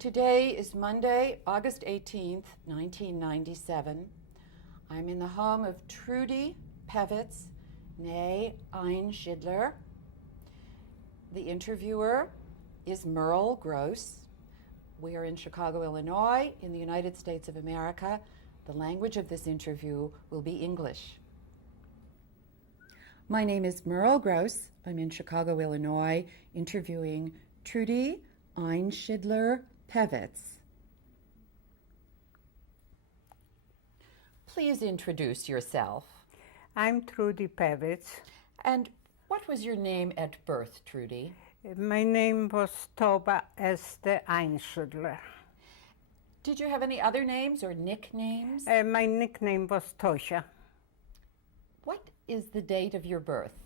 Today is Monday, August 18th, 1997. I'm in the home of Trudy Pevitz, née Einschidler. The interviewer is Merle Gross. We are in Chicago, Illinois, in the United States of America. The language of this interview will be English. My name is Merle Gross. I'm in Chicago, Illinois, interviewing Trudy Einschidler Pevitz. Please introduce yourself. I'm Trudy Pevitz. And what was your name at birth, Trudy? My name was Toba Esther Einschidler. Did you have any other names or nicknames? My nickname was Tosha. What is the date of your birth?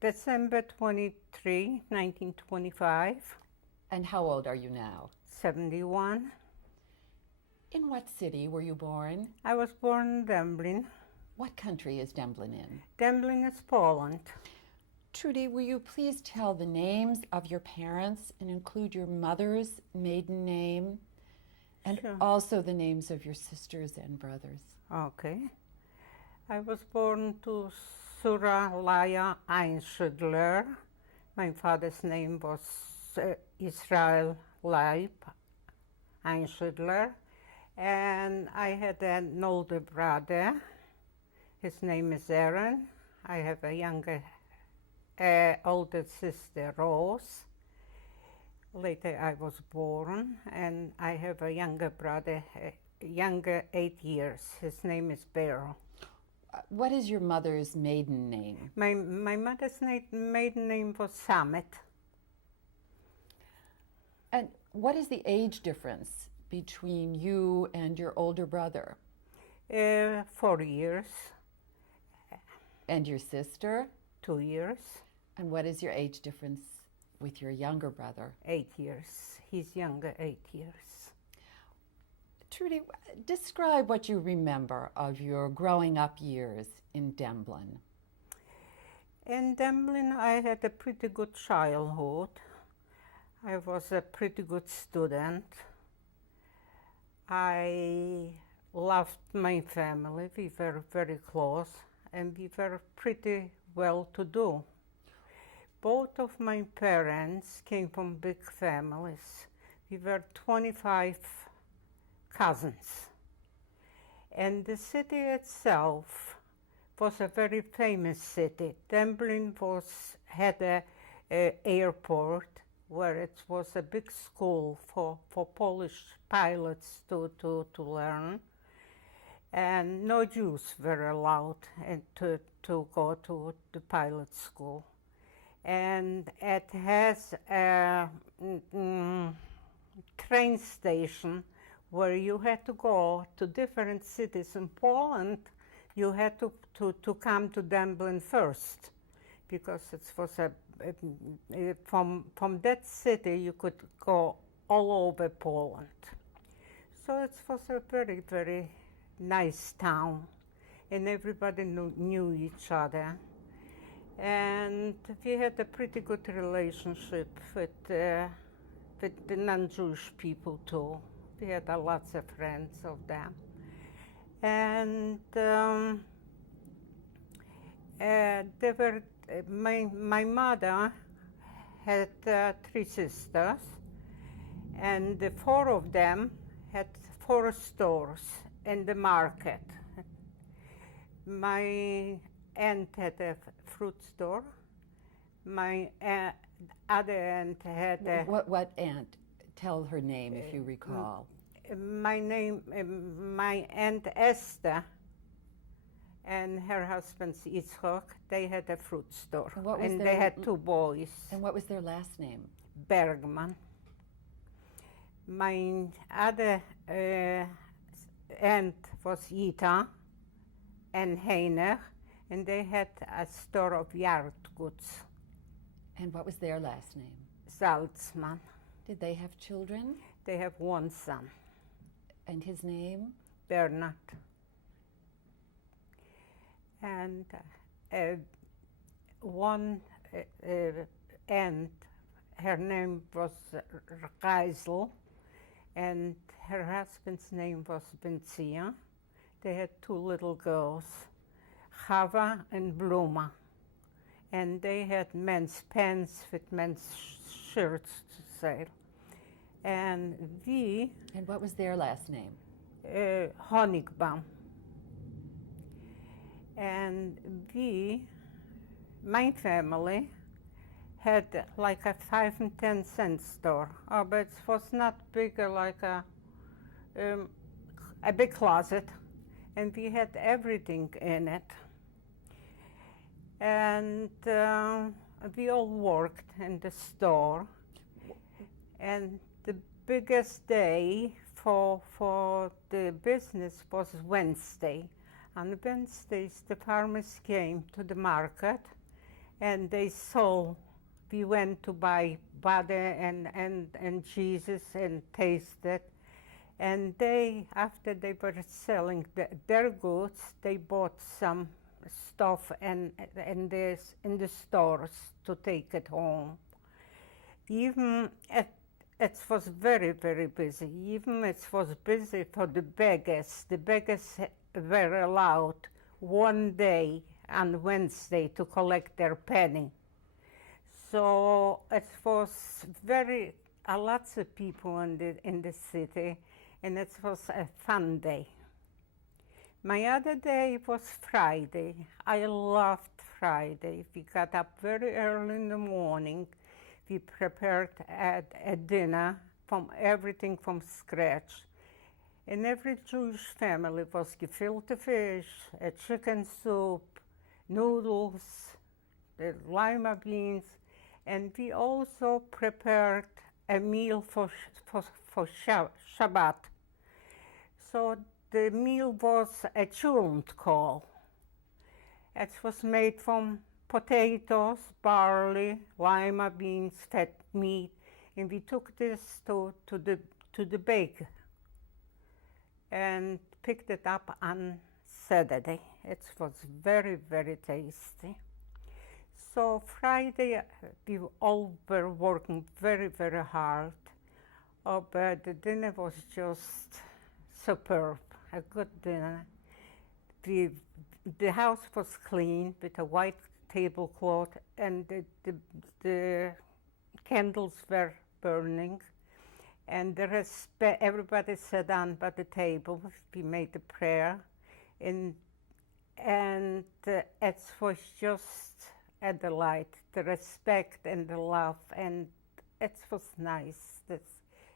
December 23, 1925. And how old are you now? 71. In what city were you born? I was born in Demblin. What country is Demblin in? Demblin is Poland. Trudy, will you please tell the names of your parents and include your mother's maiden name and Sure. also the names of your sisters and brothers? Okay. I was born to Suralaya Einschidler. My father's name was Israel Leib Einschidler. And I had an older brother. His name is Aaron. I have a younger, older sister, Rose. Later I was born, and I have a younger brother, younger 8 years. His name is Beryl. What is your mother's maiden name? My mother's maiden name was Samet. And what is the age difference between you and your older brother? 4 years. And your sister? 2 years. And what is your age difference with your younger brother? 8 years. He's younger 8 years. Trudy, describe what you remember of your growing up years in Demblin. In Demblin, I had a pretty good childhood. I was a pretty good student. I loved my family. We were very close, and we were pretty well-to-do. Both of my parents came from big families. We were 25 cousins. And the city itself was a very famous city. Demblin had a airport where it was a big school for Polish pilots to learn. And no Jews were allowed to go to the pilot school. And it has a train station where you had to go to different cities in Poland. You had to come to Demblin first, because it was from that city you could go all over Poland. So it was a very, very nice town, and everybody knew each other. And we had a pretty good relationship with the non-Jewish people too. We had lots of friends of them. And there were, my mother had 3 sisters, and the 4 of them had 4 stores in the market. My aunt had a fruit store. My other aunt had a... What aunt? Tell her name if you recall. My Aunt Esther and her husband Yitzchok, they had a fruit store. And they had 2 boys. And what was their last name? Bergman. My other aunt was Yita and Heiner, and they had a store of yard goods. And what was their last name? Salzman. Did they have children? They have 1 son. And his name? Bernard. And one aunt her name was Geisel, and her husband's name was Benzia. They had two little girls, Chava and Bluma, and they had men's pants with men's shirts to sell. And we... And what was their last name? Honigbaum. And we, my family, had like a 5 and 10 cent store, but it was not bigger like a big closet, and we had everything in it. And we all worked in the store, and the biggest day for the business was Wednesday. On Wednesdays, the farmers came to the market, and they sold. We went to buy butter and cheeses and tasted. And they, after they were selling their goods, they bought some stuff in the stores to take it home. Even it was very, very busy. Even it was busy for the beggars. The beggars were allowed one day on Wednesday to collect their penny. So it was lots of people in the city, and it was a fun day. My other day was Friday. I loved Friday. We got up very early in the morning. We prepared a dinner everything from scratch. In every Jewish family was gefilte fish, a chicken soup, noodles, the lima beans, and we also prepared a meal for Shabbat. So the meal was a chulent call. It was made from potatoes, barley, lima beans, fat meat, and we took this to the baker and picked it up on Saturday. It was very, very tasty. So Friday, we all were working very, very hard, but the dinner was just superb, a good dinner. The house was clean with a white tablecloth, and the candles were burning, and everybody sat down by the table. We made a prayer, and it was just a delight, the respect and the love, and it was nice, this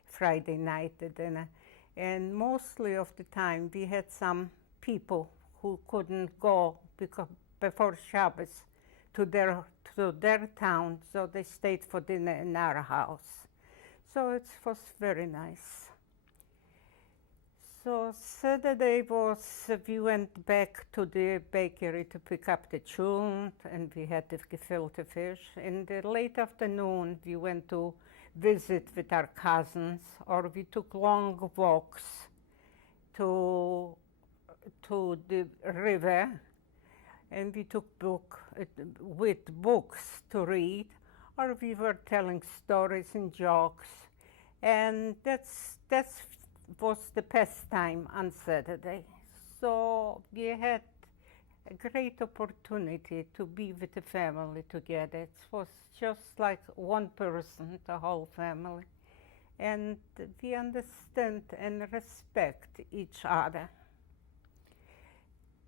Friday night, the dinner. And mostly of the time, we had some people who couldn't go before Shabbos to their town, so they stayed for dinner in our house. So it was very nice. So Saturday we went back to the bakery to pick up the chulent, and we had the gefilte fish. In the late afternoon, we went to visit with our cousins, or we took long walks to the river, and we took books to read, or we were telling stories and jokes, and that's was the pastime on Saturday. So we had a great opportunity to be with the family together. It was just like one person, the whole family, and we understand and respect each other.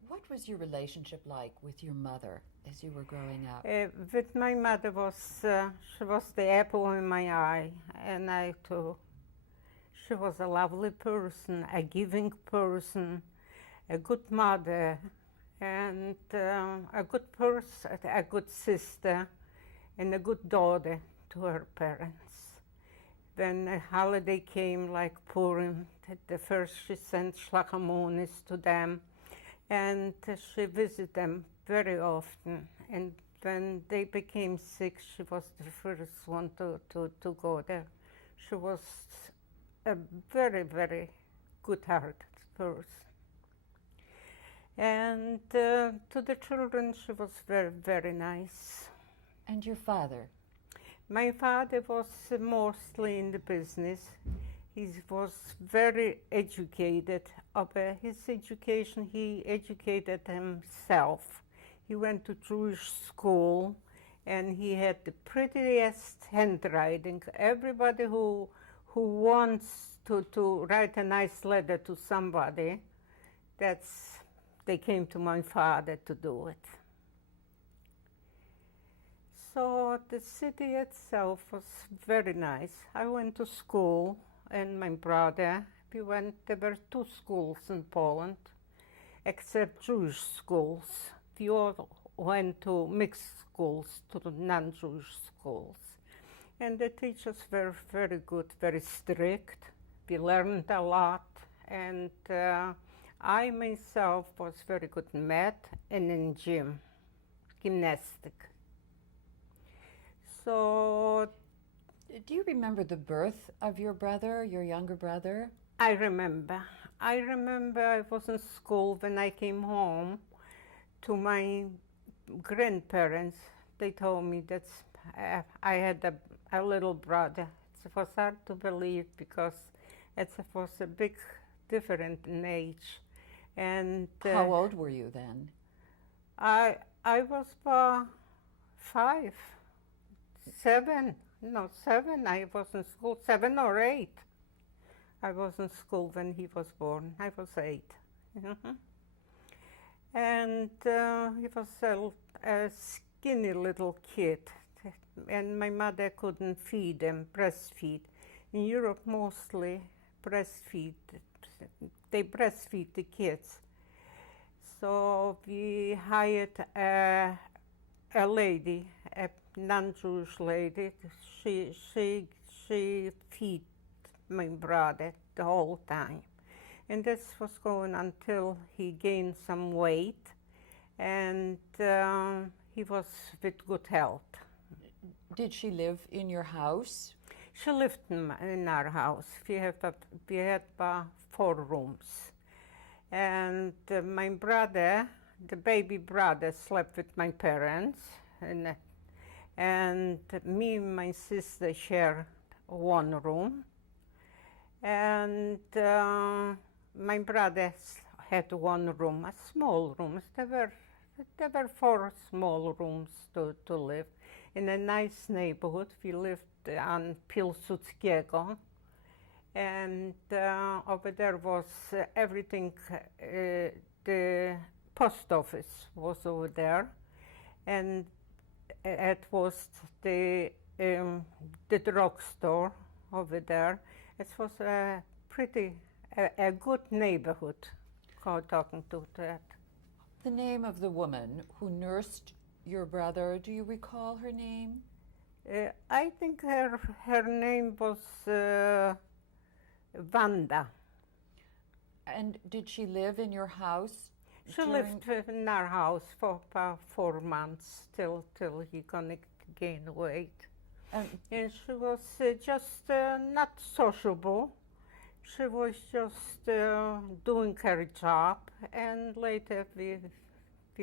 What was your relationship like with your mother as you were growing up? With my mother she was the apple in my eye, and I too. She was a lovely person, a giving person, a good mother, and a good person, a good sister, and a good daughter to her parents. When a holiday came like Purim, the first she sent shlachamonis to them, and she visited them very often. And when they became sick, she was the first one to go there. She was a very, very good-hearted person. And to the children, she was very, very nice. And your father? My father was mostly in the business. He was very educated. His education, he educated himself. He went to Jewish school, and he had the prettiest handwriting. Everybody who wants to write a nice letter to somebody, they came to my father to do it. So the city itself was very nice. I went to school, and my brother, there were 2 schools in Poland, except Jewish schools. We all went to mixed schools, to non-Jewish schools. And the teachers were very good, very strict. We learned a lot, and I myself was very good in math and in gymnastics. So, do you remember the birth of your brother, your younger brother? I remember I was in school when I came home to my grandparents. They told me that I had a little brother. It was hard to believe because it was a big difference in age. And how old were you then? I was 5, 7. No, 7. I was in school, 7 or 8. I was in school when he was born. I was 8. Mm-hmm. And he was a skinny little kid, and my mother couldn't feed him, breastfeed. In Europe, mostly they breastfeed the kids. So we hired a lady, a non-Jewish lady. She feed my brother the whole time. And this was going until he gained some weight, and he was with good health. Did she live in your house? She lived in our house. We had 4 rooms. And my brother, the baby brother, slept with my parents, and me and my sister shared 1 room. And my brother had 1 room, a small room. There were 4 small rooms to live in a nice neighborhood. We lived on Pilsudskiego, and over there was everything. The post office was over there, and it was the drugstore over there. It was a good neighborhood. Talking to that. The name of the woman who nursed your brother, do you recall her name? I think her name was Wanda. And did she live in your house? She lived in our house for about 4 months till he gonna gain weight. And she was just not sociable. She was just doing her job, and later we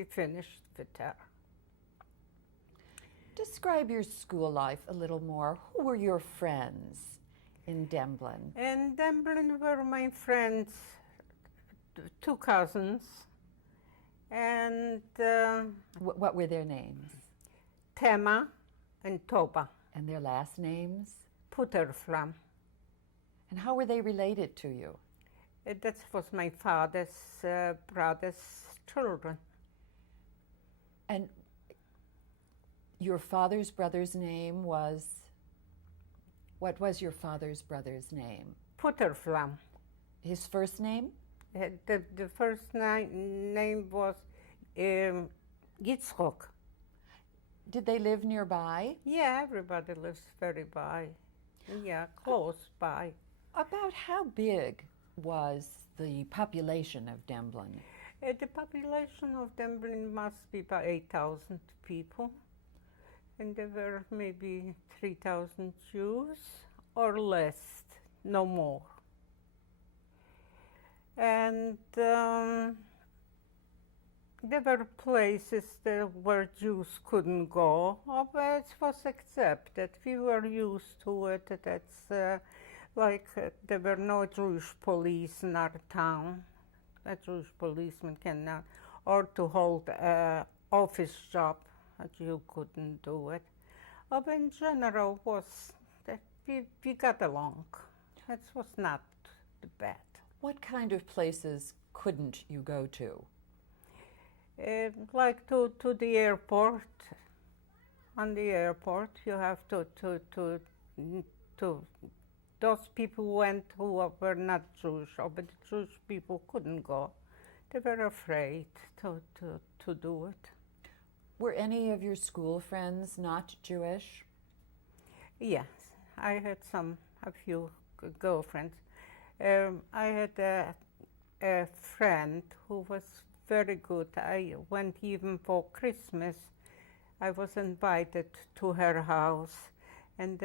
finished with her. Describe your school life a little more. Who were your friends in Demblin? In Demblin were my friends, 2 cousins, and what were their names? Tema and Toba. And their last names? Putterflam. And how were they related to you? That was my father's brother's children. And your father's brother's name was? What was your father's brother's name? Putterflam. His first name? The first name was Yitzchok. Did they live nearby? Yeah, everybody lives very by. Yeah, close by. About how big was the population of Demblin? The population of Demblin must be about 8,000 people. And there were maybe 3,000 Jews or less, no more. And there there were places where Jews couldn't go, but it was accepted. We were used to it. That's there were no Jewish police in our town. A Jewish policeman cannot, or to hold an office job, a Jew couldn't do it. But in general, was that we got along. That was not bad. What kind of places couldn't you go to? Like to the airport. On the airport, you have to those people went who were not Jewish, but the Jewish people couldn't go. They were afraid to do it. Were any of your school friends not Jewish? Yes, I had a few girlfriends. I had a friend who was very good. I went even for Christmas. I was invited to her house, and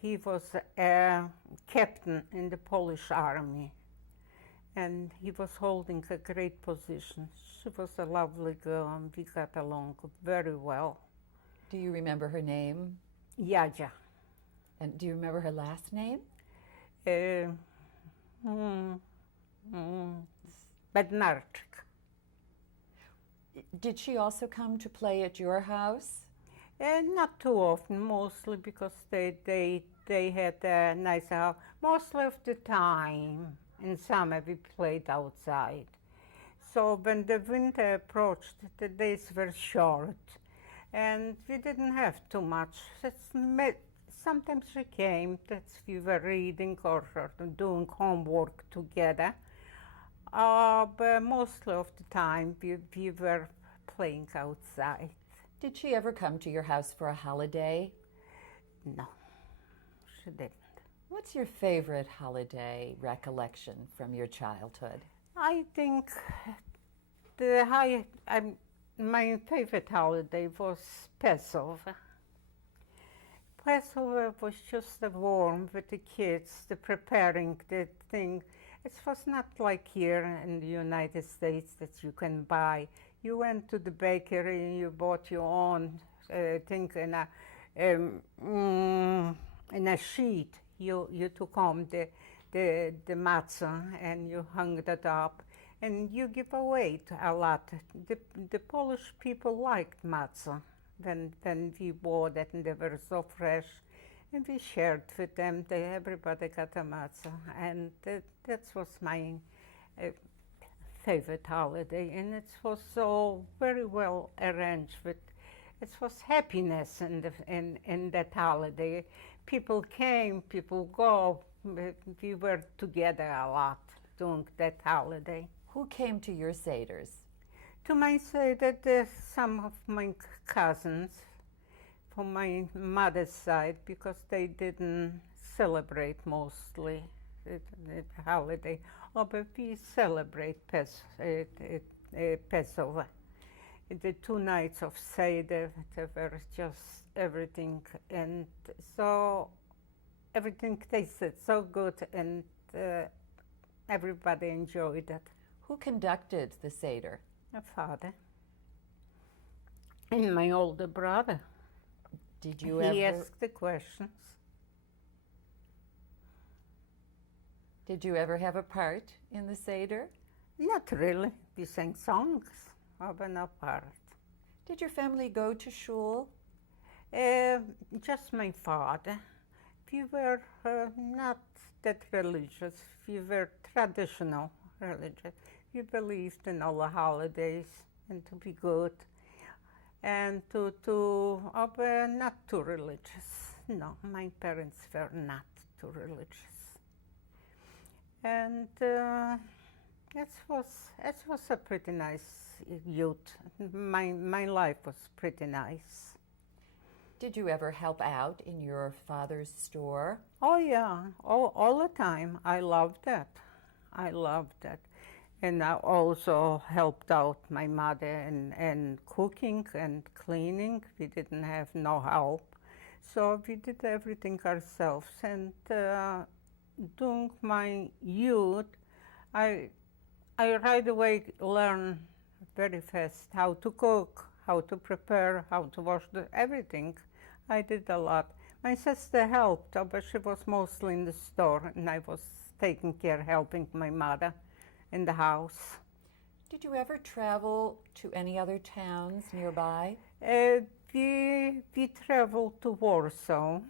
he was a captain in the Polish army, and he was holding a great position. She was a lovely girl, and we got along very well. Do you remember her name? Jadzia. And do you remember her last name? Bednarczyk. Did she also come to play at your house? Not too often, mostly because they had a nice house. Mostly of the time, in summer, we played outside. So when the winter approached, the days were short, and we didn't have too much. Sometimes she came, that we were reading or doing homework together. But mostly of the time, we were playing outside. Did she ever come to your house for a holiday? No, she didn't. What's your favorite holiday recollection from your childhood? I think my favorite holiday was Passover. Passover was just the warm with the kids, the preparing the thing. It was not like here in the United States that you can buy. You went to the bakery and you bought your own thing in a sheet. You took home the matzah and you hung that up, and you give away a lot. The Polish people liked matzah when we bought it, and they were so fresh. And we shared with them. Everybody got a matzah, and that was my favorite holiday. And it was so very well arranged. It was happiness in that holiday. People came, people go. We were together a lot during that holiday. Who came to your seders? To my seder, some of my cousins from my mother's side, because they didn't celebrate mostly the holiday. But we celebrate Passover. The 2 nights of Seder, they were just everything. And so everything tasted so good, and everybody enjoyed it. Who conducted the Seder? My father and my older brother. Did you He ever asked the questions. Did you ever have a part in the Seder? Not really. We sang songs, but not part. Did your family go to shul? Just my father. We were not that religious. We were traditional religious. We believed in all the holidays and to be good, and not too religious. No, my parents were not too religious. And it was a pretty nice youth. My life was pretty nice. Did you ever help out in your father's store? Oh yeah, all the time. I loved that. And I also helped out my mother in cooking and cleaning. We didn't have no help, so we did everything ourselves. And during my youth, I right away learned very fast. How to cook, how to prepare, how to wash everything. I did a lot. My sister helped, but she was mostly in the store, and I was taking care, helping my mother in the house. Did you ever travel to any other towns nearby? We traveled to Warsaw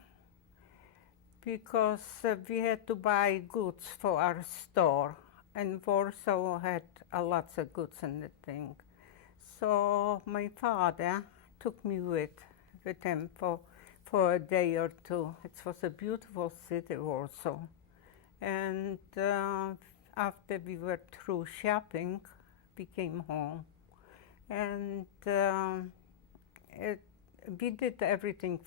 because we had to buy goods for our store, and Warsaw had a lots of goods in the thing. So my father took me with him for a day or two. It was a beautiful city, Warsaw. And after we were through shopping, we came home. And we did everything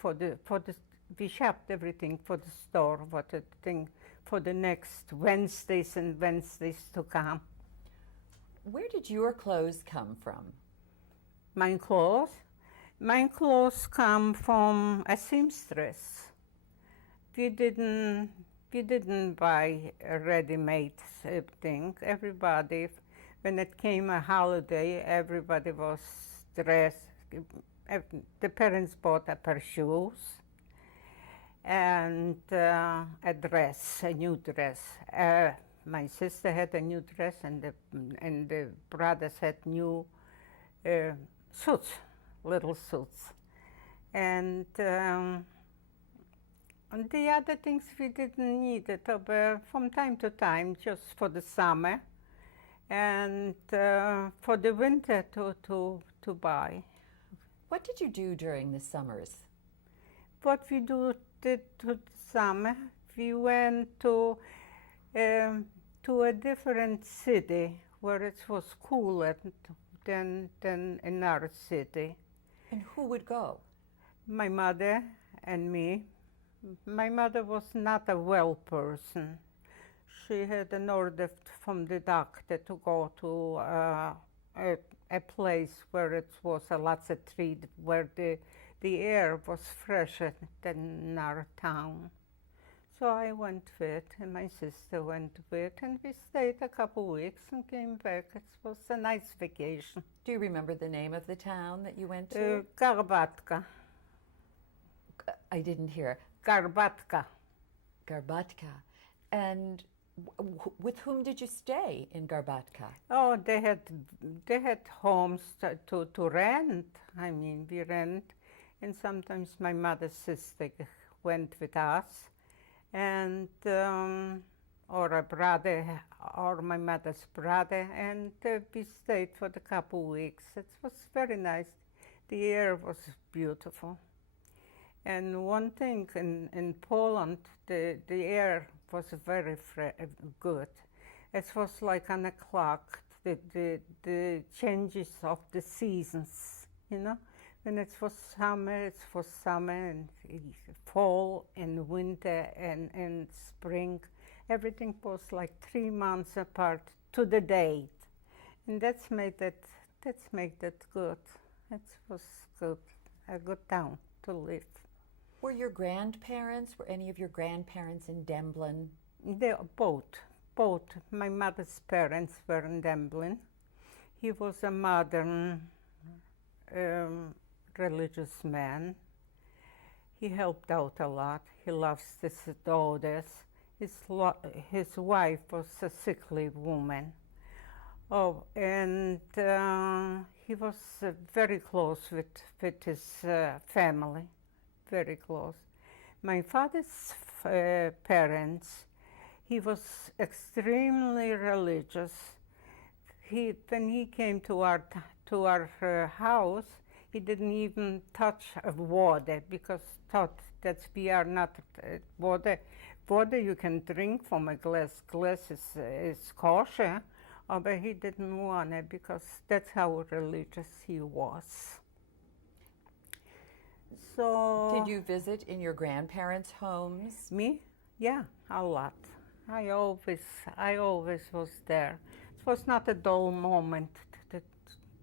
we shopped everything for the store, what the thing for the next Wednesdays and Wednesdays to come. Where did your clothes come from? My clothes? My clothes come from a seamstress. We didn't buy a ready-made thing. Everybody, when it came a holiday, everybody was dressed. The parents bought a pair of shoes and a dress, a new dress. My sister had a new dress, and the brothers had new suits, little suits. And the other things we didn't need it, but from time to time, just for the summer, and for the winter to buy. What did you do during the summers? What we did to summer, we went to a different city where it was cooler than in our city. And who would go? My mother and me. My mother was not a well person. She had an order from the doctor to go to a place where it was a lots of trees, where the air was fresher than in our town. So I went with, and my sister went with, and we stayed a couple weeks and came back. It was a nice vacation. Do you remember the name of the town that you went to? Garbatka. I didn't hear. Garbatka. Garbatka. And with whom did you stay in Garbatka? Oh, they had homes to rent. I mean, we rent, and sometimes my mother's sister went with us, and or a brother, or my mother's brother, and we stayed for a couple weeks. It was very nice. The air was beautiful. And one thing in Poland, the air was very good. It was like on a clock, the changes of the seasons, you know. When it was summer, and fall and winter and spring. Everything was like 3 months apart to the date, and that's made that good. It was good, a good town to live. Were any of your grandparents in Demblin? They both. My mother's parents were in Demblin. He was a modern religious man. He helped out a lot. He loves his daughters. His wife was a sickly woman. Oh, and he was very close with his family, very close. My father's parents, he was extremely religious. When he came to our house, he didn't even touch water because thought that we are not water. Water you can drink from a glass. Glass is kosher, but he didn't want it because that's how religious he was. So did you visit in your grandparents' homes? Me? Yeah, a lot. I always was there. It was not a dull moment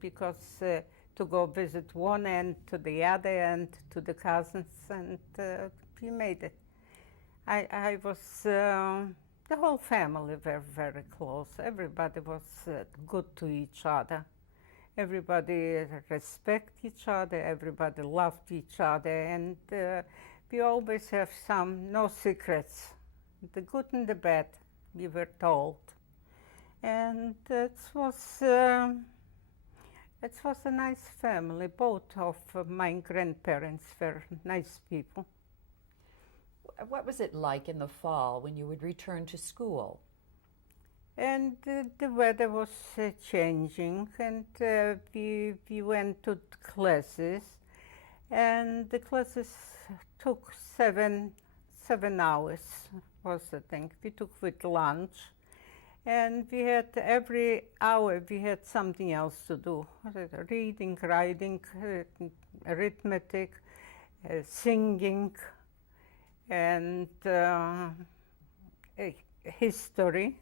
because to go visit one end to the other end to the cousins, and we made it. I was, the whole family were very close. Everybody was good to each other. Everybody respect each other, everybody loved each other, and we always have no secrets. The good and the bad, we were told. And it was a nice family. Both of my grandparents were nice people. What was it like in the fall when you would return to school? And the weather was changing, and we went to classes, and the classes took seven hours, was the thing. We took with lunch, and we had every hour we had something else to do: reading, writing, arithmetic, singing, and history,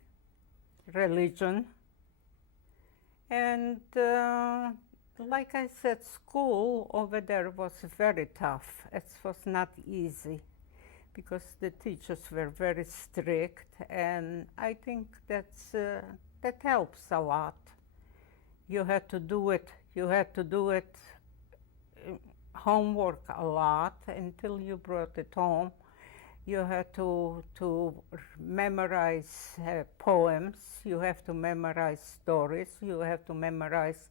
religion. And like I said, school over there was very tough. It was not easy because the teachers were very strict, and I think that helps a lot. You had to do it. Homework a lot until you brought it home. You had to memorize poems. You have to memorize stories. You have to memorize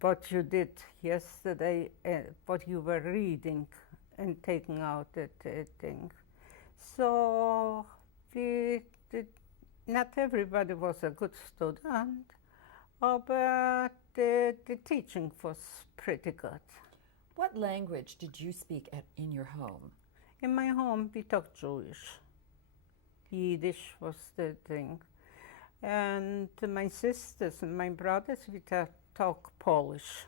what you did yesterday, what you were reading, and taking out the thing. So not everybody was a good student, but the teaching was pretty good. What language did you speak in your home? In my home, we talk Jewish. Yiddish was the thing. And my sisters and my brothers, we talk Polish.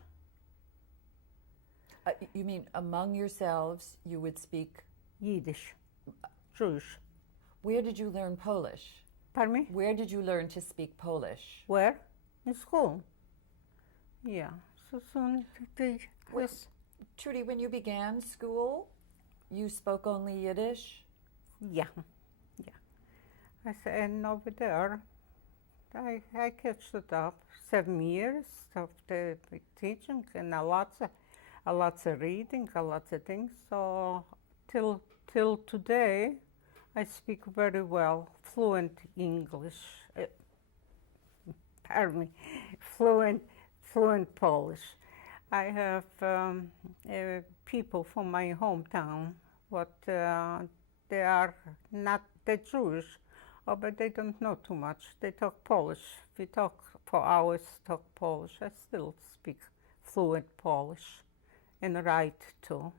You mean among yourselves you would speak? Yiddish, Jewish. Where did you learn Polish? Pardon me? Where did you learn to speak Polish? Where? In school. Yeah. So soon. Trudy, when you began school, you spoke only Yiddish? Yeah. And over there, I catched it up. 7 years of the teaching and a lots of reading, a lots of things. So till today, I speak very well, fluent English. Pardon me, fluent Polish. I have people from my hometown, but they are not Jewish, but they don't know too much. They talk Polish. We talk for hours, talk Polish. I still speak fluent Polish and write too.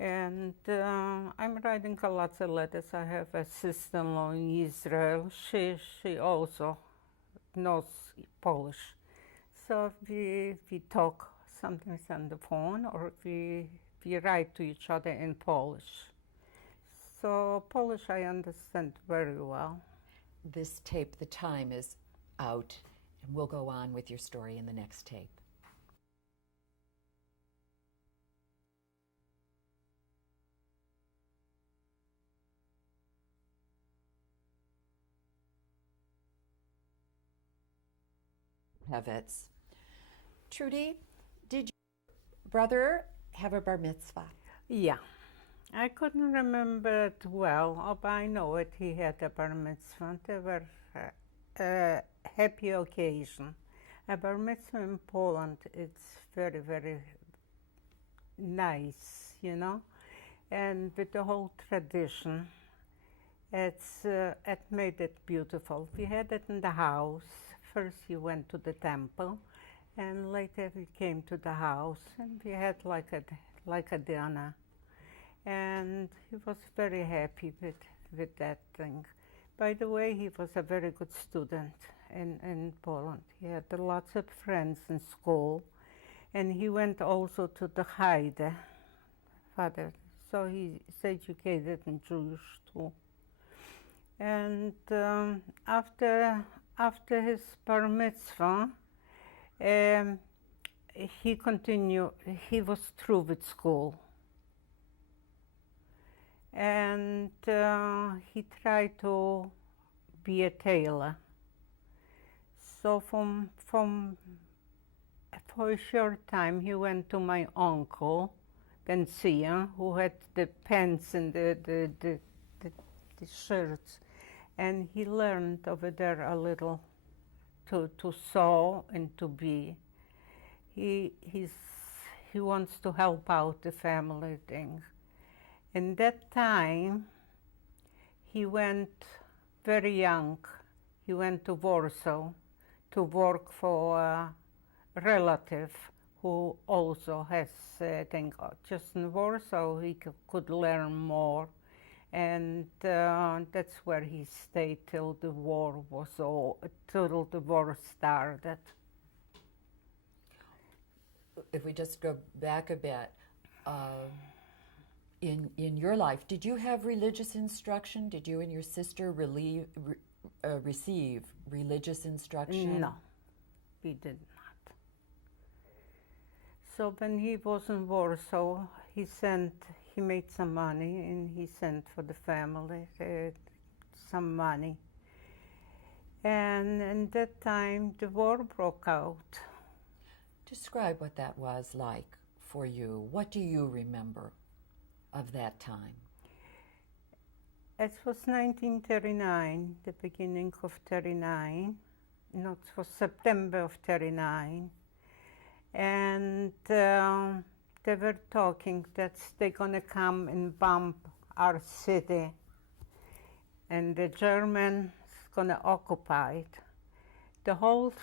And I'm writing a lot of letters. I have a sister-in-law in Israel. She also knows Polish. So we talk sometimes on the phone, or we write to each other in Polish. So Polish I understand very well. This tape, The Time, is out, and we'll go on with your story in the next tape. Pevitz. Trudy, did your brother have a bar mitzvah? Yeah. I couldn't remember it well, but I know it. He had a bar mitzvah. They were a happy occasion. A bar mitzvah in Poland, it's very, very nice, you know? And with the whole tradition, it made it beautiful. We had it in the house. First you went to the temple, and later we came to the house, and we had like a dinner. And he was very happy with that thing. By the way, he was a very good student in Poland. He had lots of friends in school, and he went also to the Haide, father. So he's educated in Jewish too. And after his bar mitzvah, he continued. He was through with school. And he tried to be a tailor. So from For a short time, he went to my uncle, Benzia, who had the pants and the shirts, and he learned over there a little to sew and to be. He wants to help out the family thing. In that time, he went very young. He went to Warsaw to work for a relative who also has thing. Just in Warsaw he could learn more, and that's where he stayed till the war was till the war started. If we just go back a bit, in your life, did you have religious instruction? Did you and your sister receive religious instruction? No, we did not. So when he was in Warsaw, he made some money and he sent for the family some money. And at that time, the war broke out. Describe what that was like for you. What do you remember of that time? It was 1939, the beginning of 39. No, it was September of 39. And they were talking that they're gonna come and bomb our city. And the Germans gonna occupy it. The whole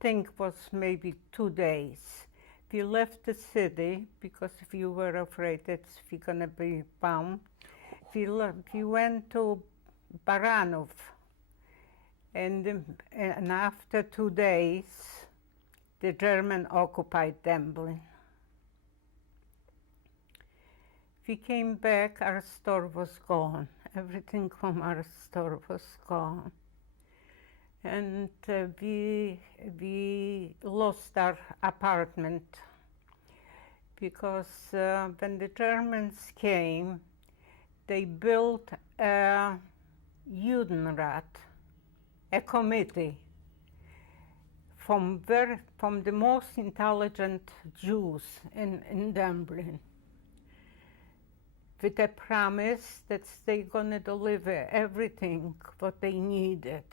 thing was maybe 2 days. We left the city because we were afraid that we're gonna be bombed. We went to Baranov, and after 2 days, the German occupied Demblin. We came back, our store was gone. Everything from our store was gone. And we lost our apartment because when the Germans came, they built a Judenrat, a committee from the most intelligent Jews in Dublin, with a promise that they're gonna deliver everything what they needed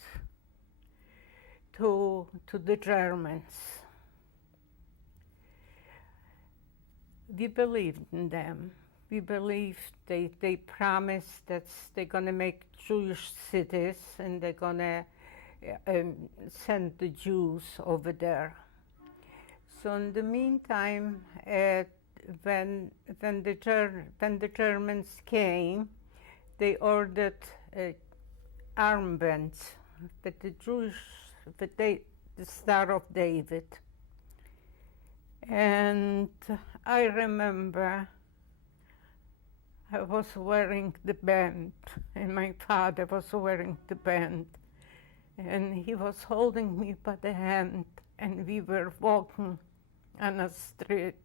to the Germans. We believed in them. We believed they promised that they're gonna make Jewish cities and they're gonna send the Jews over there. So in the meantime, when the Germans came, they ordered armbands with the Jewish, with the Star of David. And I remember I was wearing the band, and my father was wearing the band, and he was holding me by the hand, and we were walking on a street.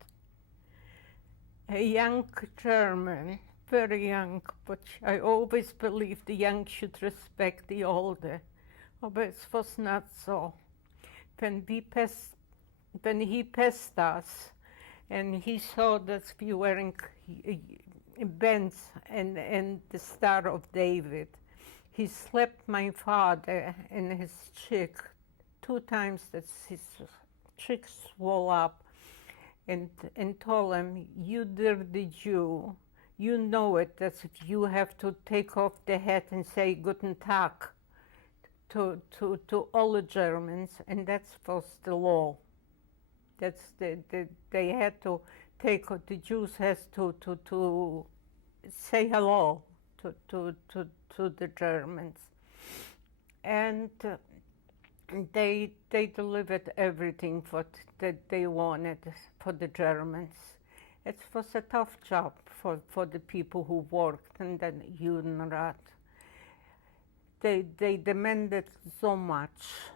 A young German, very young, but I always believed the young should respect the older. But it was not so. When he passed us, and he saw that we were wearing bands and the Star of David, he slapped my father in his cheek 2 times, that his cheek swelled up, and told him, "You dirty Jew, you know it, that you have to take off the hat and say Guten Tag to all the Germans," and that was the law. That's they had to take, the Jews has to say hello to the Germans, and they delivered everything that they wanted for the Germans. It was a tough job for the people who worked in the Judenrat. They demanded so much,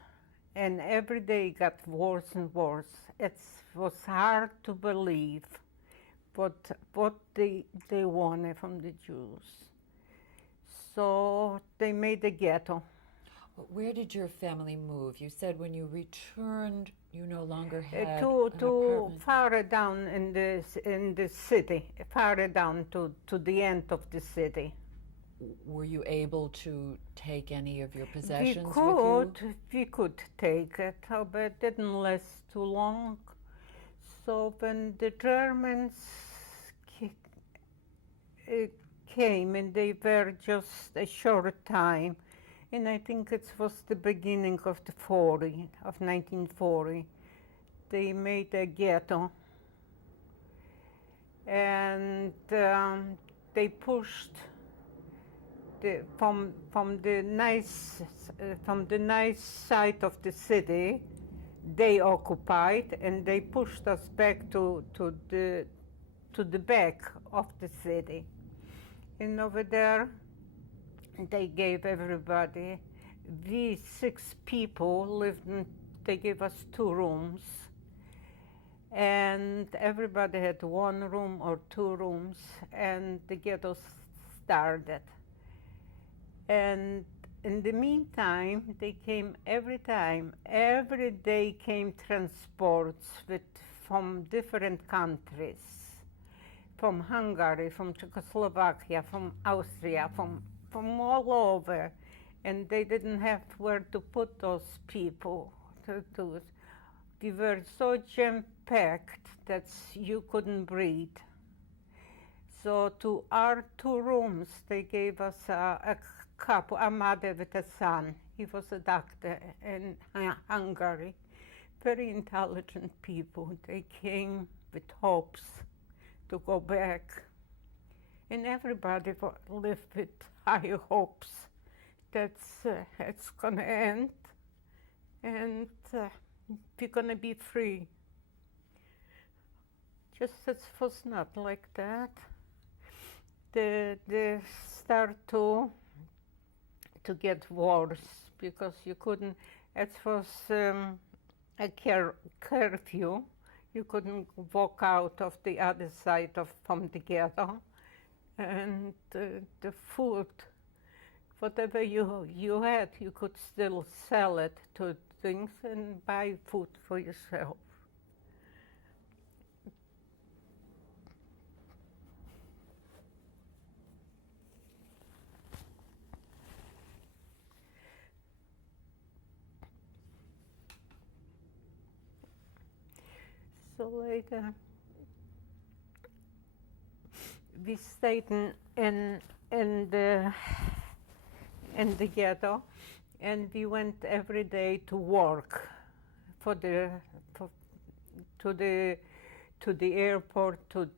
and every day got worse and worse. It was hard to believe what they wanted from the Jews. So they made a ghetto. Where did your family move? You said when you returned, you no longer had to an apartment. far down in the city, far down to the end of the city. Were you able to take any of your We possessions with you? could take it, but it didn't last too long. So when the Germans came, and they were just a short time, and I think it was the beginning of 1940, they made a ghetto, and they pushed from the nice side of the city. They occupied, and they pushed us back to the back of the city. And over there, they gave everybody. We 6 people lived in. They gave us 2 rooms, and everybody had 1 room or 2 rooms, and the ghetto started. And in the meantime, they came every day came transports from different countries, from Hungary, from Czechoslovakia, from Austria, from all over. And they didn't have where to put those people. We were so jam-packed that you couldn't breathe. So to our 2 rooms, they gave us a couple, a mother with a son. He was a doctor in Hungary. Very intelligent people. They came with hopes to go back. And everybody lived with high hopes that it's gonna end, and we're gonna be free. Just it was not like that. They start to get worse, because you couldn't. It was a curfew. You couldn't walk out of the other side from the ghetto, and the food, whatever you had, you could still sell it to things and buy food for yourself. So later, we stayed in the ghetto, and we went every day to work to the airport, to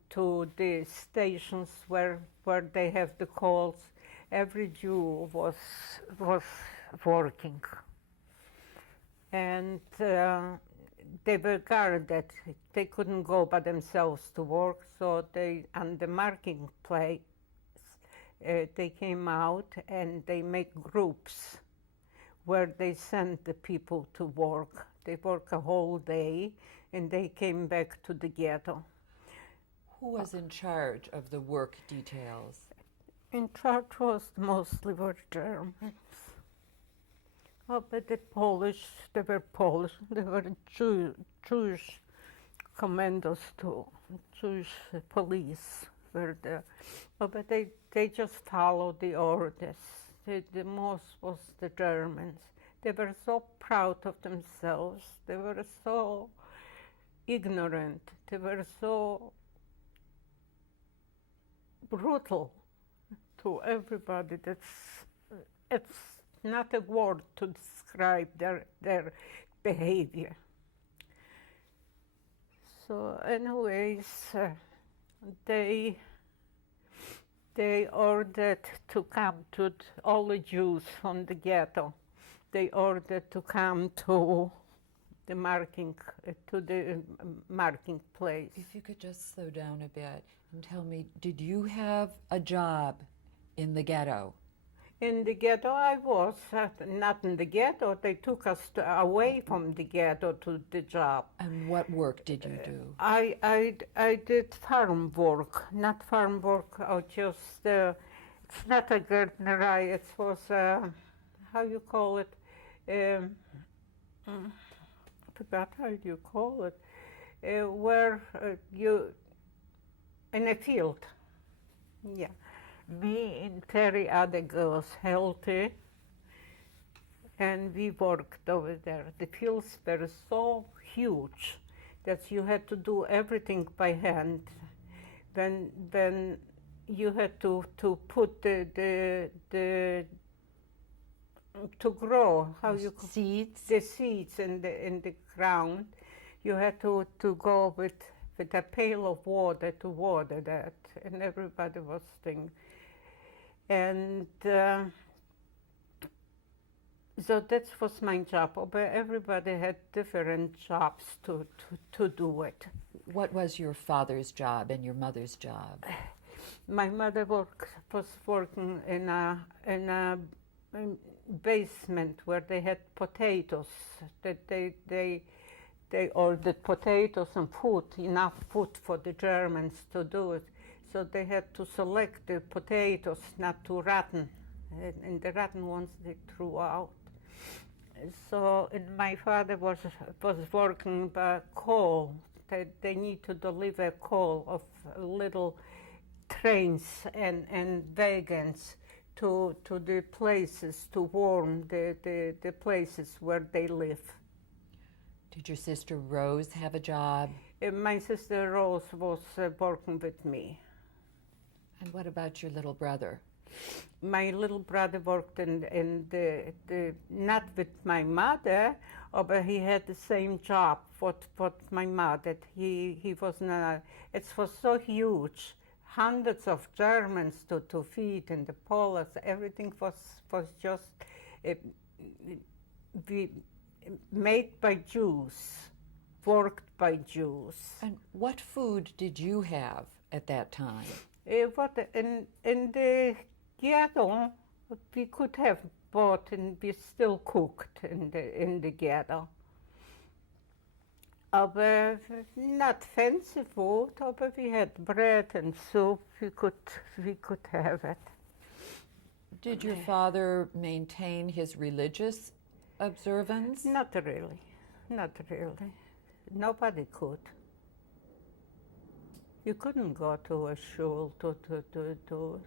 the stations where they have the calls. Every Jew was working, and they were guarded. They couldn't go by themselves to work, so on the marking place, they came out and they make groups where they sent the people to work. They work a whole day, and they came back to the ghetto. Who was in charge of the work details? In charge was mostly were Germans. Oh, but they were Polish, they were Jewish commandos too, Jewish police were there. Oh, but they just followed the orders. The most was the Germans. They were so proud of themselves. They were so ignorant. They were so brutal to everybody. It's not a word to describe their behavior. So anyways, they ordered to come to all the Jews from the ghetto. They ordered to come to the marking place. If you could just slow down a bit and tell me, did you have a job in the ghetto? In the ghetto I was, not in the ghetto. They took us away from the ghetto to the job. And what work did you do? I did farm work, not farm work, or just, it's not a gardenery, it was, how you call it, um, forgot how you call it, where you, in a field. Yeah. Me and 30 other girls, healthy, and we worked over there. The fields were so huge that you had to do everything by hand. Then you had to put the to grow, how you seeds? The seeds in the ground. You had to go with a pail of water to water that, and everybody was thinking. And so that was my job. But everybody had different jobs to do it. What was your father's job and your mother's job? My mother was working in a basement where they had potatoes. That they ordered potatoes and food, enough food for the Germans to do it. So they had to select the potatoes not to rotten, and the rotten ones they threw out. So and my father was working by coal. They need to deliver coal of little trains and wagons to the places to warm the places where they live. Did your sister Rose have a job? My sister Rose was working with me. And what about your little brother? My little brother worked in the not with my mother, but he had the same job what my mother. He was it was so huge, hundreds of Germans to feed, and the Polish, everything was just made by Jews, worked by Jews. And what food did you have at that time? In the ghetto, we could have bought, and we still cooked in the ghetto. But not fancy food, but we had bread and soup. We could have it. Did your father maintain his religious observance? Not really, not really. Nobody could. You couldn't go to a shul to do it.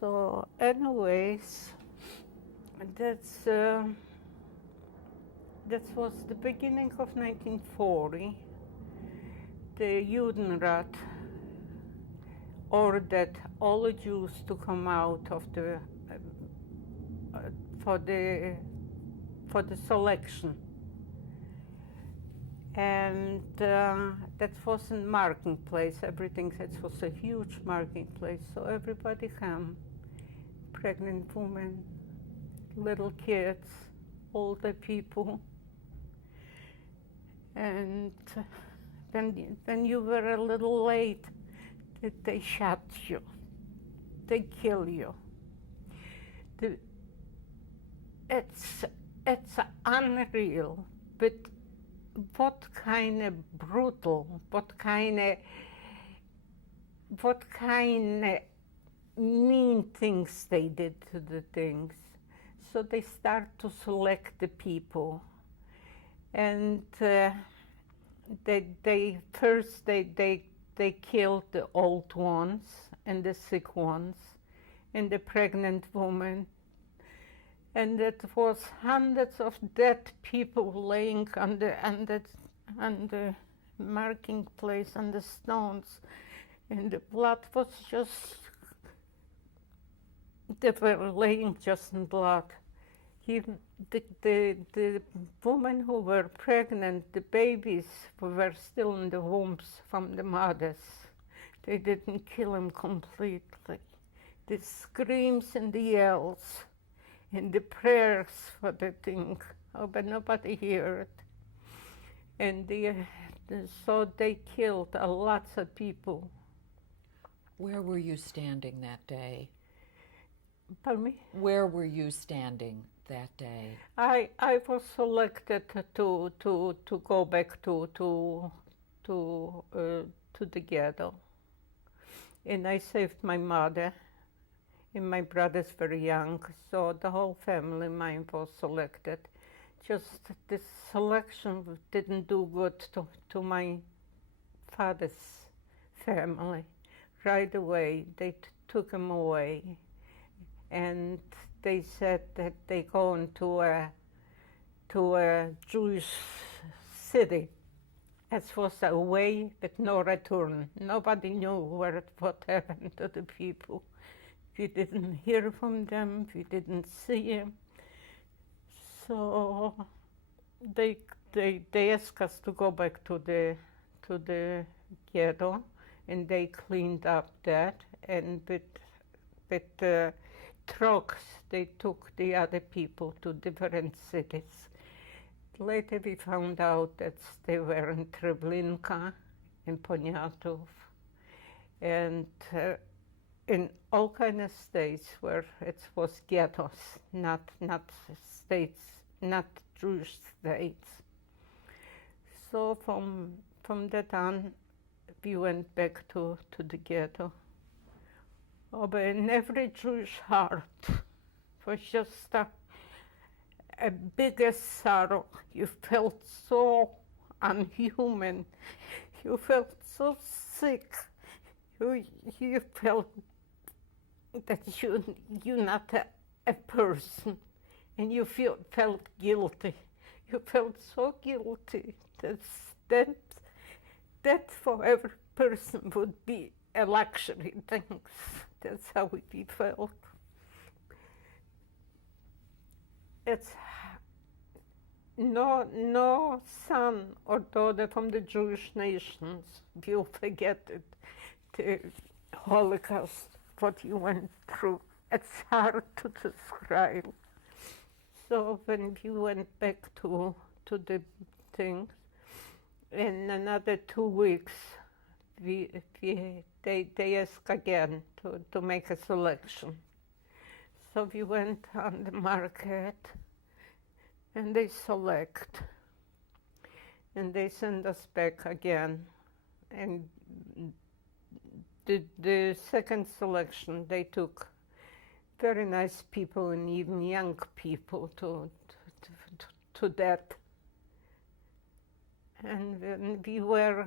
So, anyways, that was the beginning of 1940. The Judenrat ordered all the Jews to come out of the for the selection. And that was a marking place. Everything, that was a huge marking place. So everybody came, pregnant women, little kids, older people. And when you were a little late, they shot you, they kill you. It's unreal, but what kind of brutal, what kind of mean things they did to the things. So they start to select the people, and they first killed the old ones and the sick ones and the pregnant woman. And it was hundreds of dead people laying on the marking place, on the stones, and the blood was just, they were laying just in blood. The women who were pregnant, the babies were still in the wombs from the mothers. They didn't kill them completely. The screams and the yells, and the prayers for the thing, but nobody heard it. And so they killed a lot of people. Where were you standing that day? Pardon me? Where were you standing that day? I was selected to go back to the ghetto, and I saved my mother. and my brother's very young, so the whole family mine was selected. Just this selection didn't do good to my father's family. Right away, they took him away, and they said that they going to a Jewish city. It was a way with no return. Nobody knew what happened to the people. We didn't hear from them. We didn't see them. So they asked us to go back to the ghetto, and they cleaned up that, and with trucks they took the other people to different cities. Later we found out that they were in Treblinka, in Poniatów, and in all kind of states where it was ghettos, not states, not Jewish states. So from that on, we went back to the ghetto. Oh, but in every Jewish heart was just a biggest sorrow. You felt so unhuman. You felt so sick. You felt that you're not a person, and you felt guilty. You felt so guilty that for every person would be a luxury. Thanks. That's how we felt. It's no son or daughter from the Jewish nations will forget it, the Holocaust, what you went through. It's hard to describe. So when we went back to the things, in another 2 weeks, they asked again to make a selection. So we went on the market, and they select, and they send us back again. And the second selection, they took very nice people and even young people to that. And when we were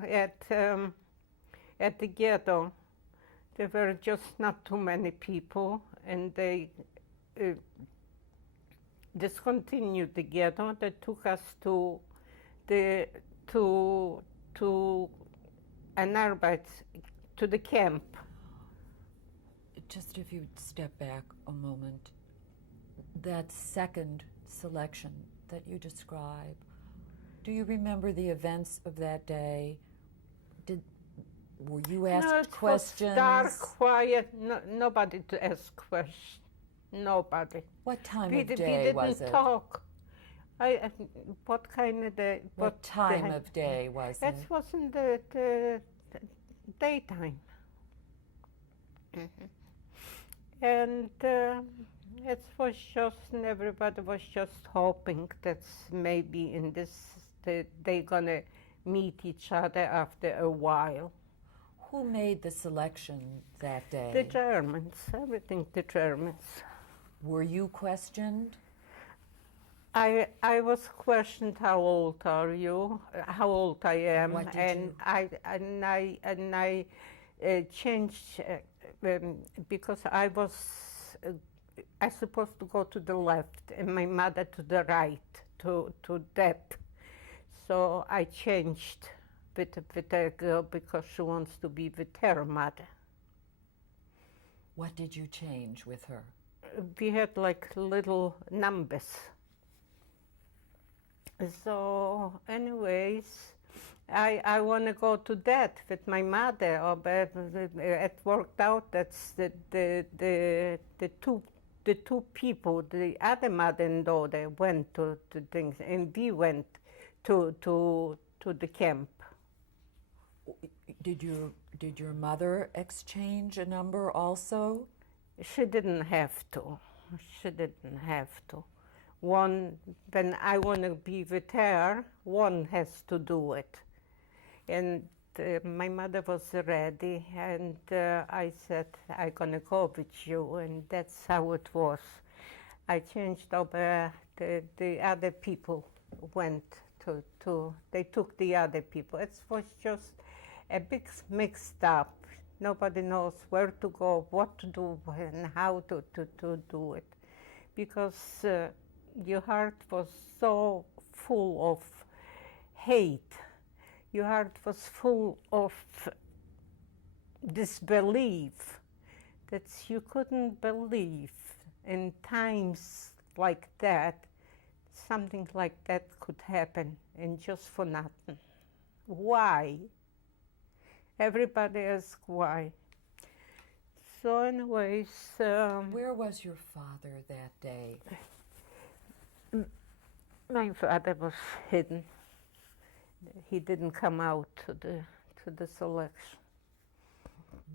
at the ghetto, there were just not too many people, and they discontinued the ghetto. They took us to an to the camp. Just if you'd step back a moment, that second selection that you describe, do you remember the events of that day? Were you asked questions? No, it was dark, quiet, nobody to ask questions, nobody. What time of day was it? We didn't talk. What kind of day? What time of day was it? It was in the daytime. Mm-hmm. And it was just, and everybody was just hoping that maybe in this, they're gonna meet each other after a while. Who made the selection that day? The Germans, everything the Germans. Were you questioned? I was questioned, how old are you? How old I am? What did I changed because I was supposed to go to the left and my mother to the right, to that. So I changed with a girl because she wants to be with her mother. What did you change with her? We had like little numbers. So anyways, I want to go to that with my mother, but it worked out that the two people, the other mother and daughter, went to things, and we went to the camp. Did your mother exchange a number also? She didn't have to. She didn't have to. When I want to be with her, one has to do it. And my mother was ready, and I said, I'm gonna go with you, and that's how it was. I changed over, the other people went they took the other people. It was just a big mixed up. Nobody knows where to go, what to do, and how to do it. Because your heart was so full of hate. Your heart was full of disbelief that you couldn't believe in times like that, something like that could happen, and just for nothing. Why? Everybody asks why. So anyways... Where was your father that day? My father was hidden. He didn't come out to the selection.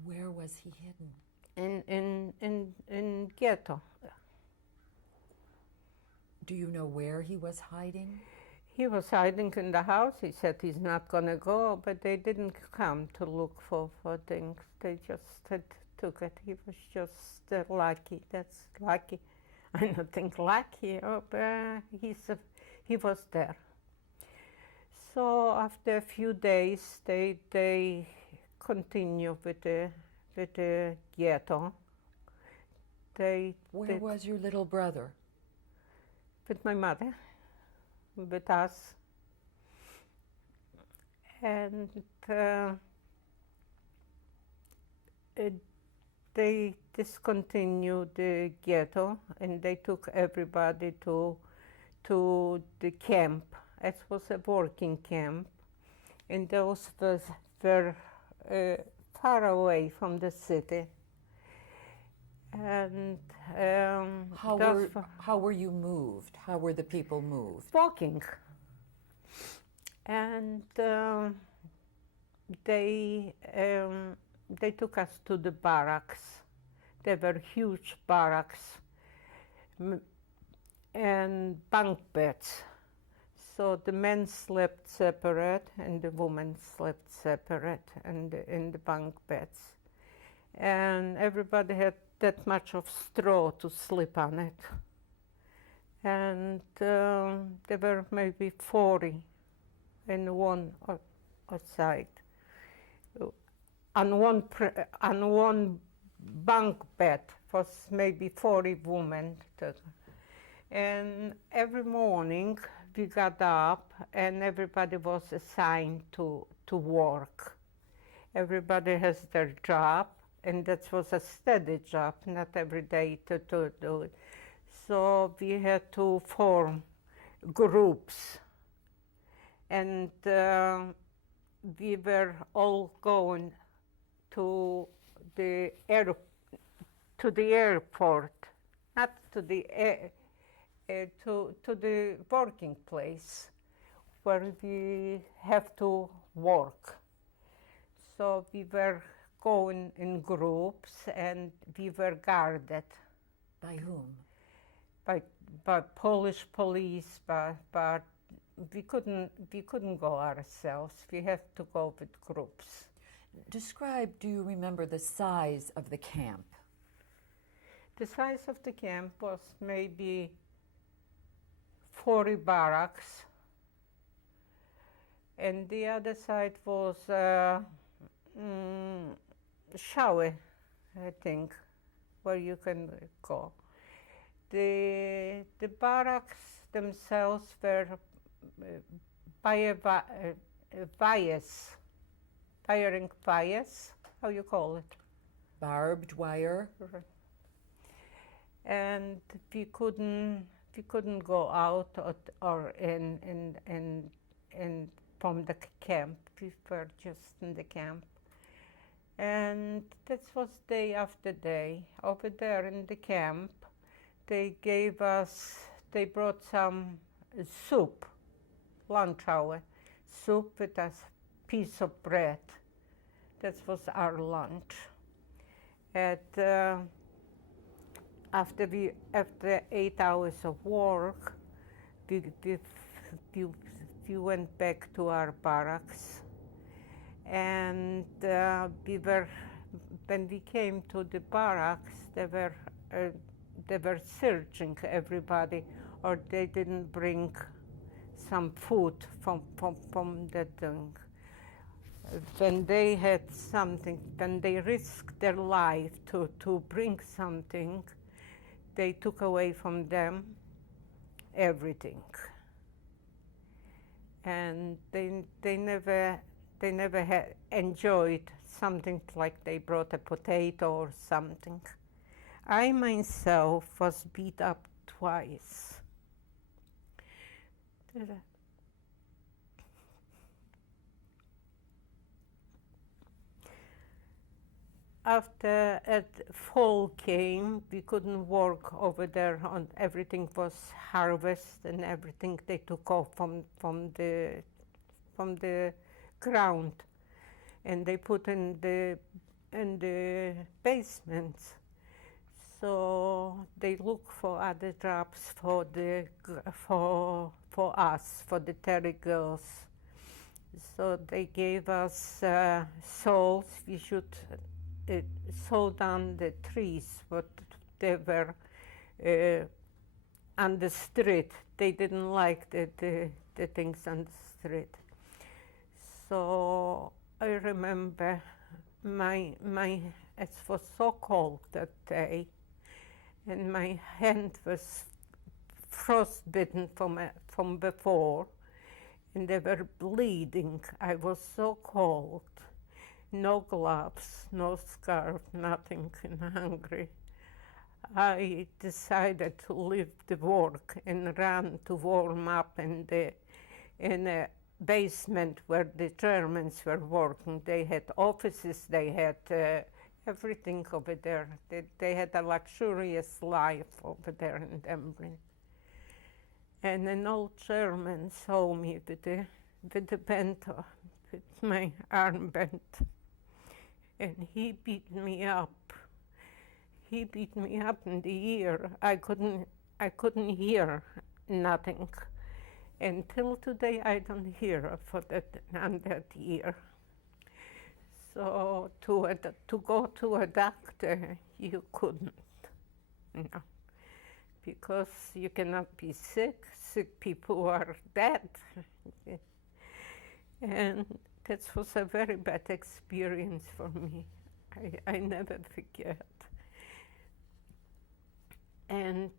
Where was he hidden? In ghetto. Do you know where he was hiding? He was hiding in the house. He said he's not gonna go, but they didn't come to look for things. They just took it. He was just lucky. That's lucky. I don't think lucky, but he was there. So after a few days, they continue with the ghetto. Where was your little brother? With my mother, with us. And they discontinued the ghetto, and they took everybody to the camp. It was a working camp, and those were far away from the city. And how were you moved? How were the people moved? Walking. And they took us to the barracks. They were huge barracks and bunk beds. So the men slept separate and the women slept separate in the bunk beds. And everybody had that much of straw to sleep on it. And there were maybe 40 in one side. On one bunk bed was maybe 40 women. And every morning we got up and everybody was assigned to work. Everybody has their job, and that was a steady job, not every day to do it. So we had to form groups, and we were all going to the airport, not to the to the working place where we have to work. So we were going in groups, and we were guarded. By whom? By Polish police, but we couldn't go ourselves. We had to go with groups. Do you remember the size of the camp? The size of the camp was maybe 40 barracks, and the other side was Shoah, I think, where you can go. The barracks themselves were firing fires, how you call it? Barbed wire. And we couldn't go out or in from the camp. We were just in the camp. And that was day after day. Over there in the camp, they brought some soup, lunch hour, soup with a piece of bread. That was our lunch. After 8 hours of work, we went back to our barracks, And when we came to the barracks, they were searching everybody, or they didn't bring some food from the thing. When they had something, when they risked their life to bring something, they took away from them everything. And they never had enjoyed something like they brought a potato or something. I myself was beat up twice. After fall came, we couldn't work over there. Everything was harvest and everything they took off from the ground, and they put in the basements. So they look for other jobs for us, for the Terry girls. So they gave us saws. We should saw down the trees, but they were on the street. They didn't like the things on the street. So I remember it was so cold that day, and my hand was frostbitten from before, and they were bleeding. I was so cold. No gloves, no scarf, nothing, and hungry. I decided to leave the work and ran to warm up in the basement where the Germans were working. They had offices, they had everything over there. They had a luxurious life over there in Denver. And an old German saw me with the bent, with my arm bent. And he beat me up. He beat me up in the ear. I couldn't hear nothing. Until today, I don't hear on that ear. So to go to a doctor, you couldn't, no, because you cannot be sick. Sick people are dead. And that was a very bad experience for me. I never forget. And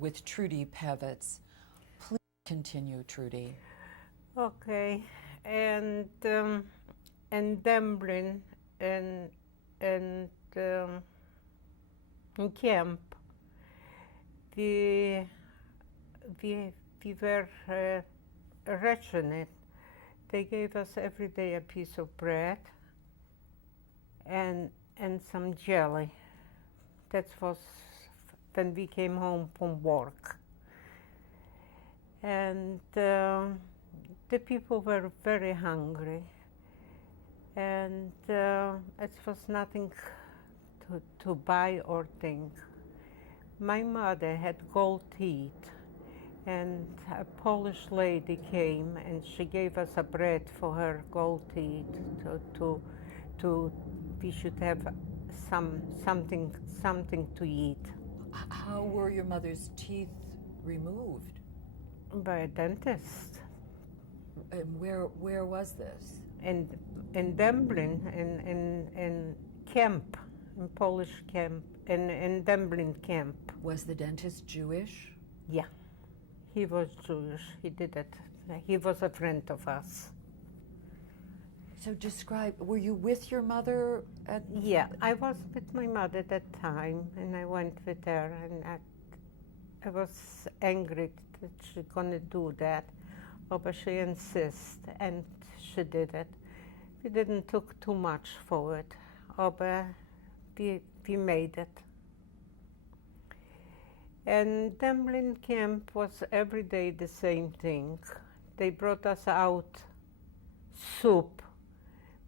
with Trudy Pevitz. Please continue, Trudy. okay, and Demblin and in camp, we were rationed. They gave us every day a piece of bread and some jelly. That was when we came home from work. And the people were very hungry, and it was nothing to buy or think. My mother had gold teeth, and a Polish lady came and she gave us a bread for her gold teeth to we should have something to eat. How were your mother's teeth removed? By a dentist. And where was this? In Demblin, in camp, in Polish camp, in Demblin camp. Was the dentist Jewish? Yeah, he was Jewish. He did it. He was a friend of us. So describe, were you with your mother at? Yeah, I was with my mother at that time, and I went with her, and I was angry that she's gonna do that, but she insisted, and she did it. We didn't took too much for it, but we made it. And Demblin camp was every day the same thing. They brought us out soup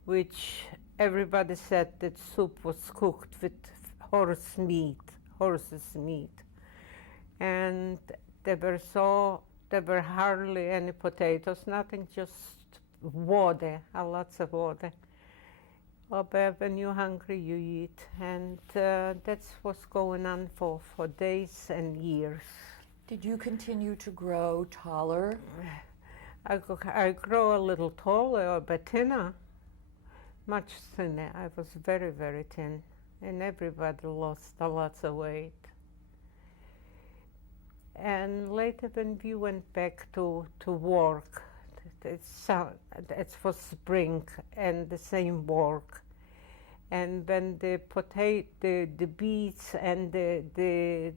which everybody said that soup was cooked with horse's meat. And there were hardly any potatoes, nothing, just water, lots of water. But when you're hungry, you eat. And that's what's going on for days and years. Did you continue to grow taller? I grow a little taller, but thinner, much thinner. I was very, very thin, and everybody lost a lot of weight. And later when we went back to work, it was spring and the same work. And when the beets and the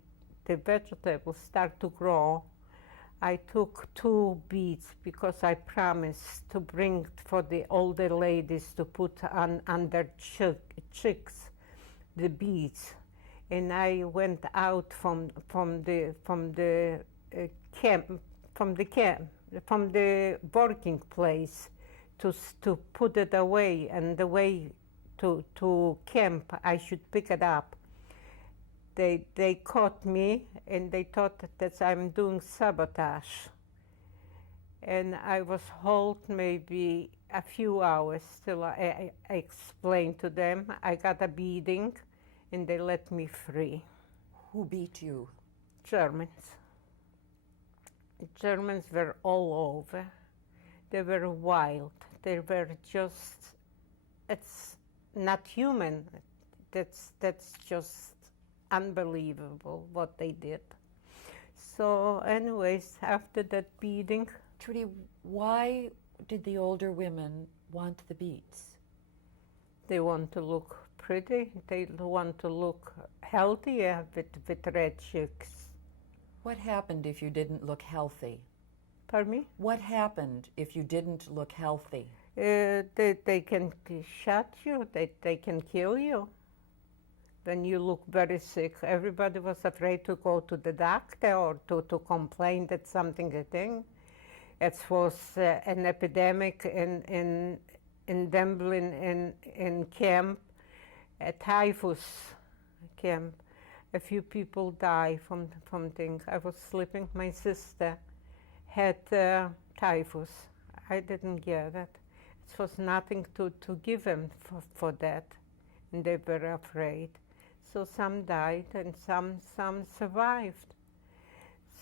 vegetables start to grow, I took 2 beets because I promised to bring for the older ladies to put on their chicks the beets. And I went out from the working place to put it away, and the way to camp I should pick it up. They caught me and they thought that I'm doing sabotage. And I was held maybe a few hours till I explained to them. I got a beating and they let me free. Who beat you? Germans. Germans were all over. They were wild. They were just, it's not human. That's just unbelievable what they did. So anyways, after that beating. Trudy, why did the older women want the beets? They want to look pretty. They want to look healthier with red cheeks. What happened if you didn't look healthy? Pardon me? What happened if you didn't look healthy? They can shot you. They can kill you. When you look very sick, everybody was afraid to go to the doctor or to complain that something a thing. It was an epidemic in Dublin in camp, a typhus camp. A few people died from things. I was sleeping. My sister had typhus. I didn't get it. It was nothing to give them for that, and they were afraid. So some died and some survived.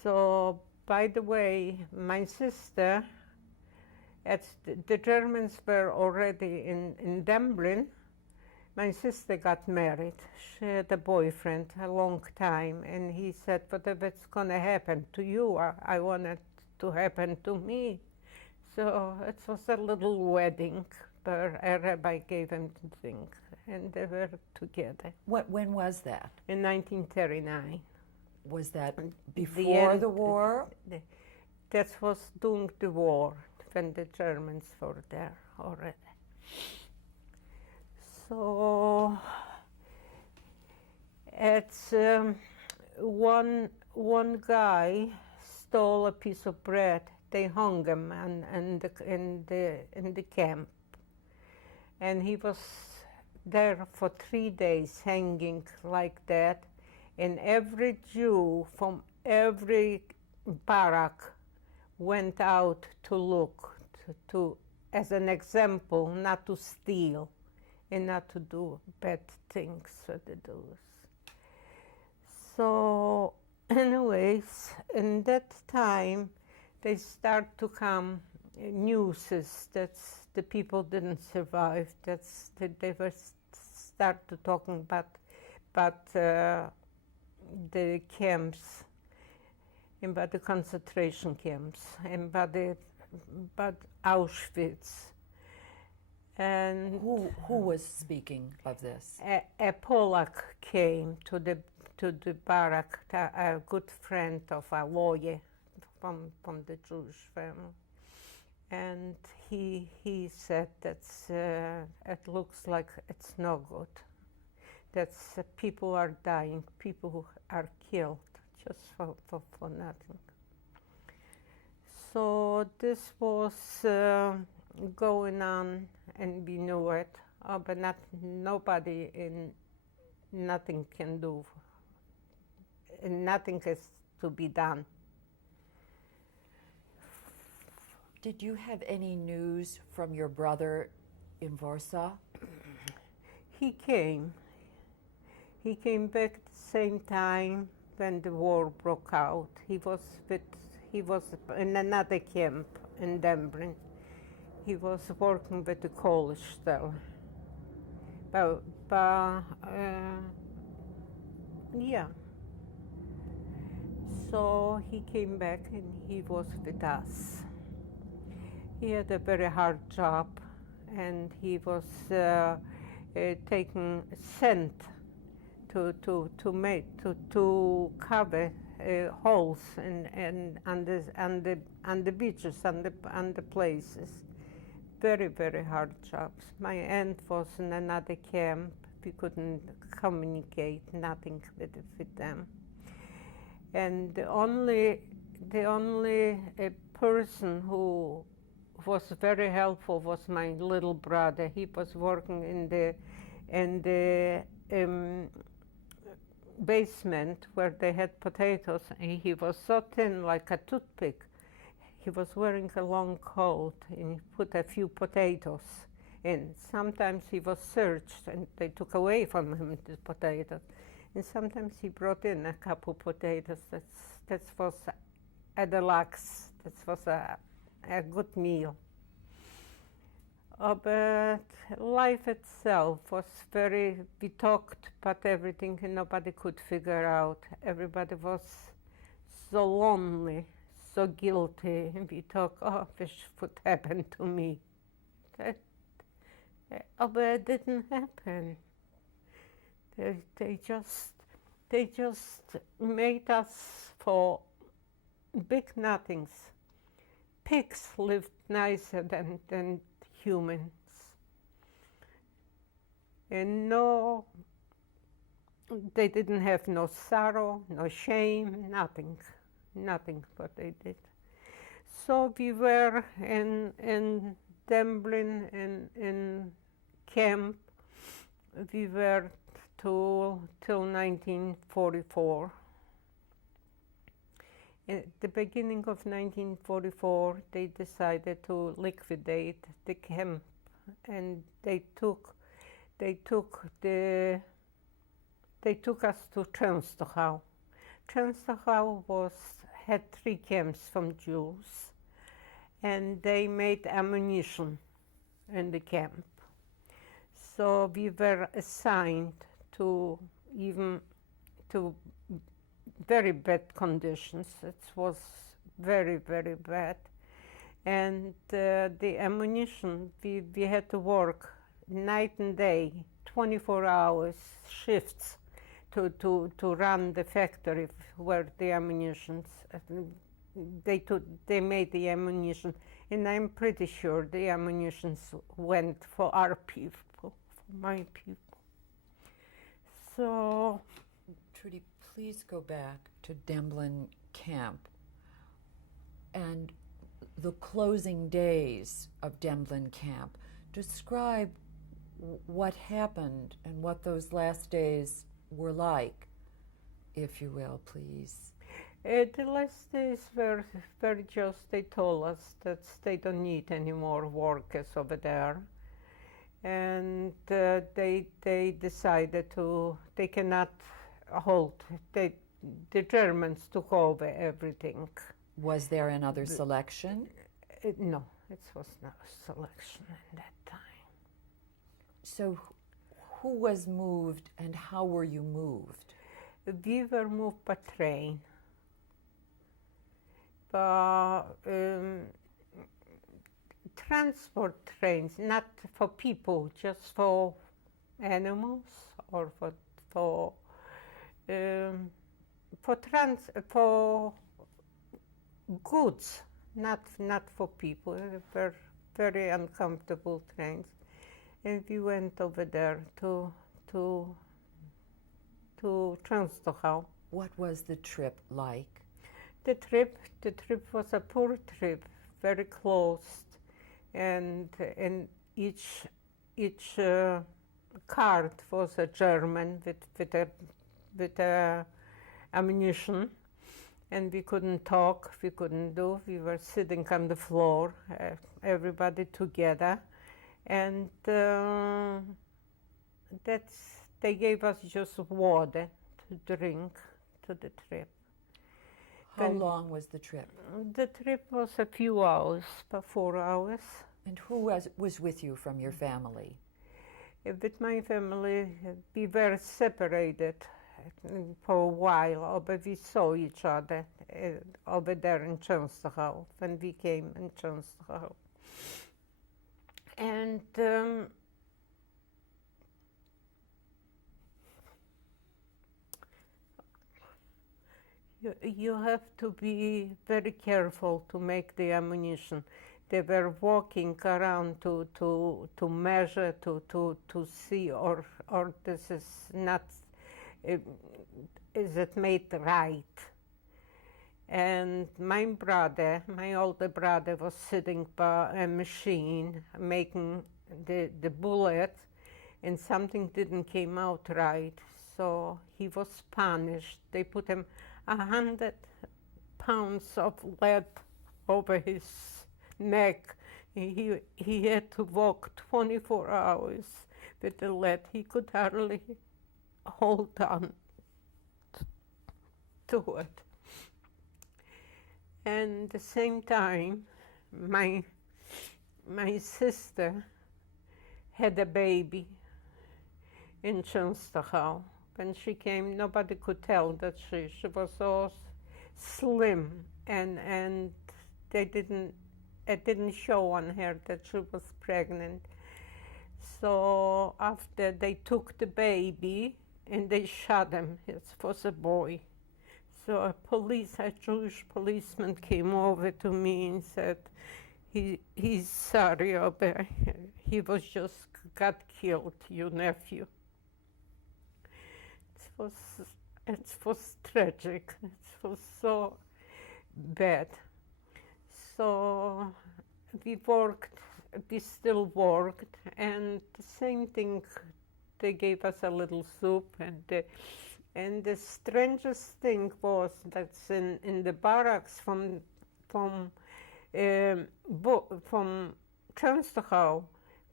So, by the way, my sister, the Germans were already in Dublin. My sister got married. She had a boyfriend a long time, and he said, whatever's going to happen to you, I want it to happen to me. So it was a little wedding, but a rabbi gave him the thing, and they were together. When was that? In 1939. Was that before the war? That was during the war, when the Germans were there already. So it's one guy stole a piece of bread. They hung him in the camp, and he was there for 3 days hanging like that. And every Jew from every barrack went out to look, to as an example, not to steal and not to do bad things for the Jews. So anyways, in that time, they start to come newses that the people didn't survive. They were start to talking about the camps, and about the concentration camps, and about Auschwitz. And who was speaking of this? A Polak came to the barrack, a good friend of a lawyer from the Jewish family, and he said that it looks like it's no good. That people are dying, people are killed just for nothing. So this was going on, and we knew it, but nobody in nothing can do, and nothing has to be done. Did you have any news from your brother in Warsaw? He came. He came back at the same time when the war broke out. He was in another camp in Dęblin. He was working with the college still. Yeah. So he came back and he was with us. He had a very hard job, and he was sent to cover holes on the beaches, on the places. Very, very hard jobs. My aunt was in another camp. We couldn't communicate, nothing with them. And the only person who was very helpful was my little brother. He was working in the basement where they had potatoes, and he was so thin like a toothpick. He was wearing a long coat, and he put a few potatoes in. Sometimes he was searched and they took away from him the potatoes, and sometimes he brought in a couple potatoes. That was a deluxe. That was a good meal. But life itself was we talked about everything and nobody could figure out. Everybody was so lonely, so guilty, and we talked, this would happen to me. But it didn't happen. They just made us for big nothings. Pigs lived nicer than humans. And they didn't have no sorrow, no shame, nothing what they did. So we were in Dęblin in camp. We were till 1944. At the beginning of 1944, they decided to liquidate the camp, and they took us to Częstochow. Częstochow had 3 camps from Jews, and they made ammunition in the camp. So we were assigned to very bad conditions. It was very, very bad. And the ammunition, we had to work night and day, 24 hours shifts to run the factory where the ammunitions, they made the ammunition. And I'm pretty sure the ammunitions went for our people, for my people. So, Trudy, please go back to Dęblin camp and the closing days of Dęblin camp. Describe what happened and what those last days were like, if you will, please. The last days were very just. They told us that they don't need any more workers over there. And they decided they cannot hold. The Germans took over everything. Was there another selection? No, it was not a selection at that time. So who was moved and how were you moved? We were moved by train. Transport trains, not for people, just for animals or for goods, not for people. They were very uncomfortable trains, and we went over there to Częstochow. What was the trip like? The trip was a poor trip, very closed, and each card was a German with ammunition, and we couldn't talk, we couldn't do. We were sitting on the floor, everybody together, and they gave us just water to drink to the trip. How long was the trip? The trip was a few hours, about 4 hours. And who was with you from your family? With my family, we were separated for a while, but we saw each other over there in Częstochowa when we came in Częstochowa. And you have to be very careful to make the ammunition. They were walking around to measure, to see, or this is not, is it made right? And my brother, my older brother, was sitting by a machine making the bullet, and something didn't came out right, so he was punished. They put him 100 pounds of lead over his neck. He had to walk 24 hours with the lead. He could hardly hold on to it. And at the same time, my sister had a baby in Częstochowa. When she came, nobody could tell that she was so slim, and it didn't show on her that she was pregnant. So after they took the baby and they shot him, it was a boy. So a Jewish policeman came over to me and said, he's sorry, but he was just got killed, your nephew. It was tragic. It was so bad. So we still worked, and the same thing, they gave us a little soup, and the strangest thing was that in the barracks from Częstochowa,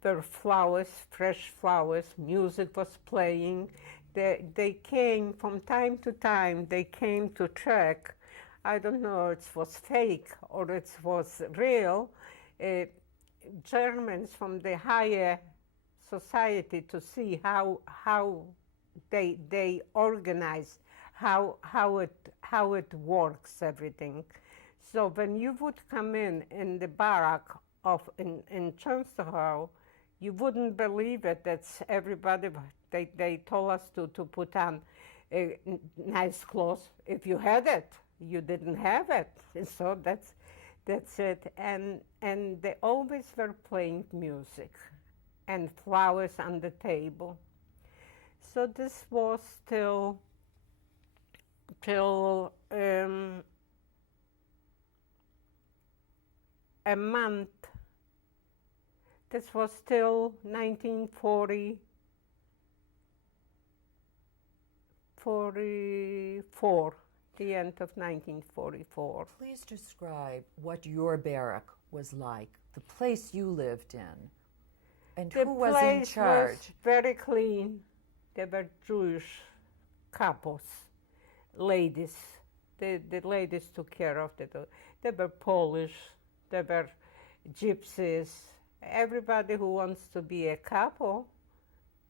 there were flowers, fresh flowers, music was playing. They came from time to time, they came to check. I don't know if it was fake or it was real. Germans from the higher society to see how they organize, how it works, everything. So when you would come in the barrack in Częstochowa, you wouldn't believe it. That's everybody. They told us to put on nice clothes. If you had it, you didn't have it. And so that's it. And they always were playing music and flowers on the table. So this was till a month. This was till 1944, the end of 1944. Please describe what your barrack was like, the place you lived in, and who was in charge. The place was very clean. There were Jewish couples, ladies. The ladies took care of it. There were Polish, there were gypsies. Everybody who wants to be a couple,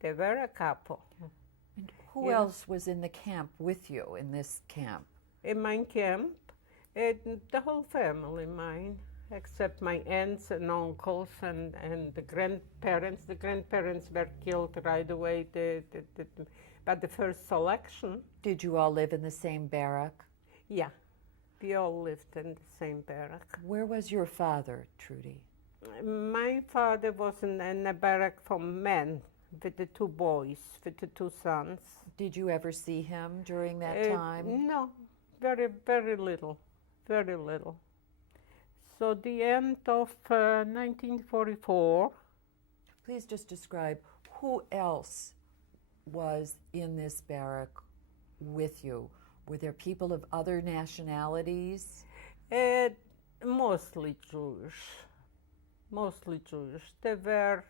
they were a couple. And who else was in the camp with you, in this camp? In my camp, the whole family, mine, except my aunts and uncles and the grandparents. The grandparents were killed right away by the first selection. Did you all live in the same barrack? Yeah, we all lived in the same barrack. Where was your father, Trudy? My father was in a barrack for men with the two boys, with the two sons. Did you ever see him during that time? No, very, very little, very little. So the end of 1944, Please just describe who else was in this barrack with you. Were there people of other nationalities? uh, mostly Jewish, mostly Jewish. There were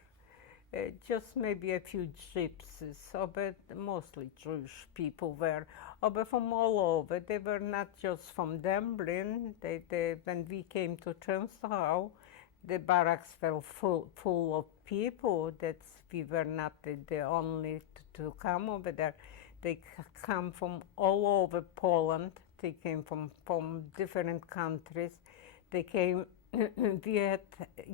just maybe a few gypsies, but mostly Jewish people were, but from all over. They were not just from Dublin. When we came to Częstochowa, the barracks were full of people. That we were not the only to come over there. They come from all over Poland. They came from different countries. They came. We had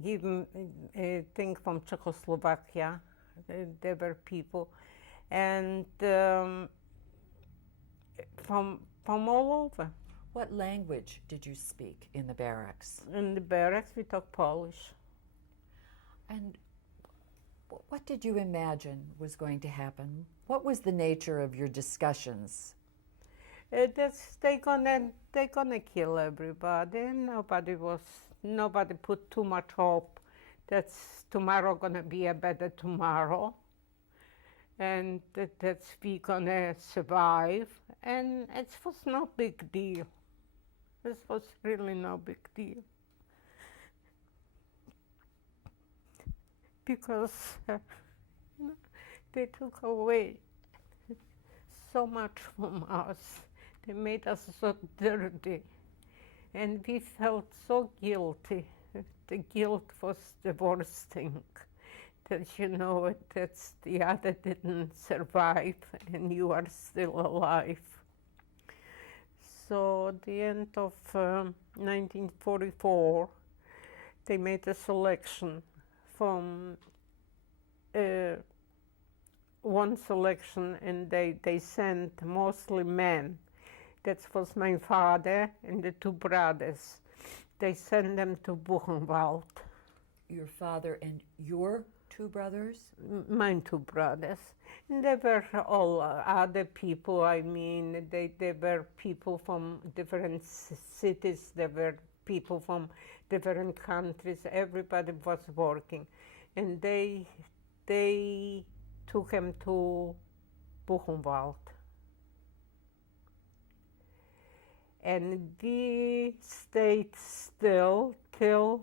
even a thing from Czechoslovakia. There were people, and from all over. What language did you speak in the barracks? In the barracks, we talk Polish. And what did you imagine was going to happen? What was the nature of your discussions? They're gonna kill everybody. Nobody put too much hope that's tomorrow gonna be a better tomorrow, and that's we gonna survive. And it was no big deal. This was really no big deal, because they took away so much from us. They made us so dirty, and we felt so guilty. The guilt was the worst thing, that that's the other didn't survive and you are still alive. So at the end of 1944, they made a selection from one selection, and they sent mostly men. That was my father and the two brothers. They sent them to Buchenwald. Your father and your two brothers? My two brothers. And there were all other people. I mean, they were people from different cities. There were people from different countries. Everybody was working. And they took him to Buchenwald. And we stayed still till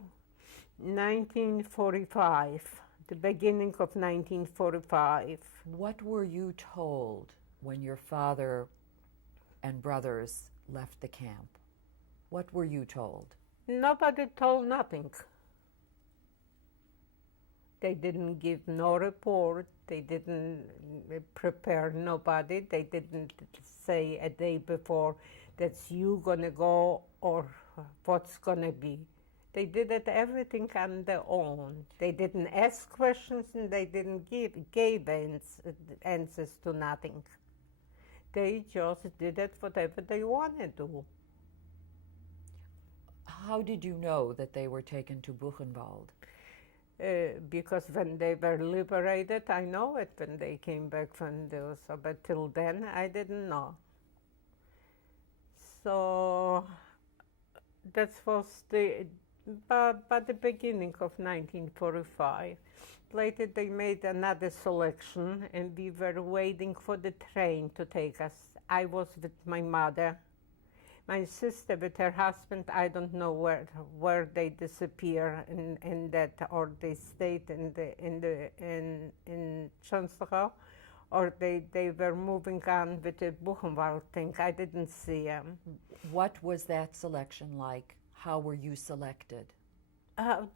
1945, the beginning of 1945. What were you told when your father and brothers left the camp? What were you told? Nobody told nothing. They didn't give no report. They didn't prepare nobody. They didn't say a day before that's you gonna go or what's gonna be. They did it everything on their own. They didn't ask questions and they didn't give answers to nothing. They just did it whatever they wanted to. How did you know that they were taken to Buchenwald? Because when they were liberated, I know it when they came back from those, but till then I didn't know. So that was by the beginning of 1945. Later they made another selection and we were waiting for the train to take us. I was with my mother. My sister with her husband, I don't know where they disappear in that, or they stayed in Częstochowa, or they were moving on with the Buchenwald thing. I didn't see them. What was that selection like? How were you selected?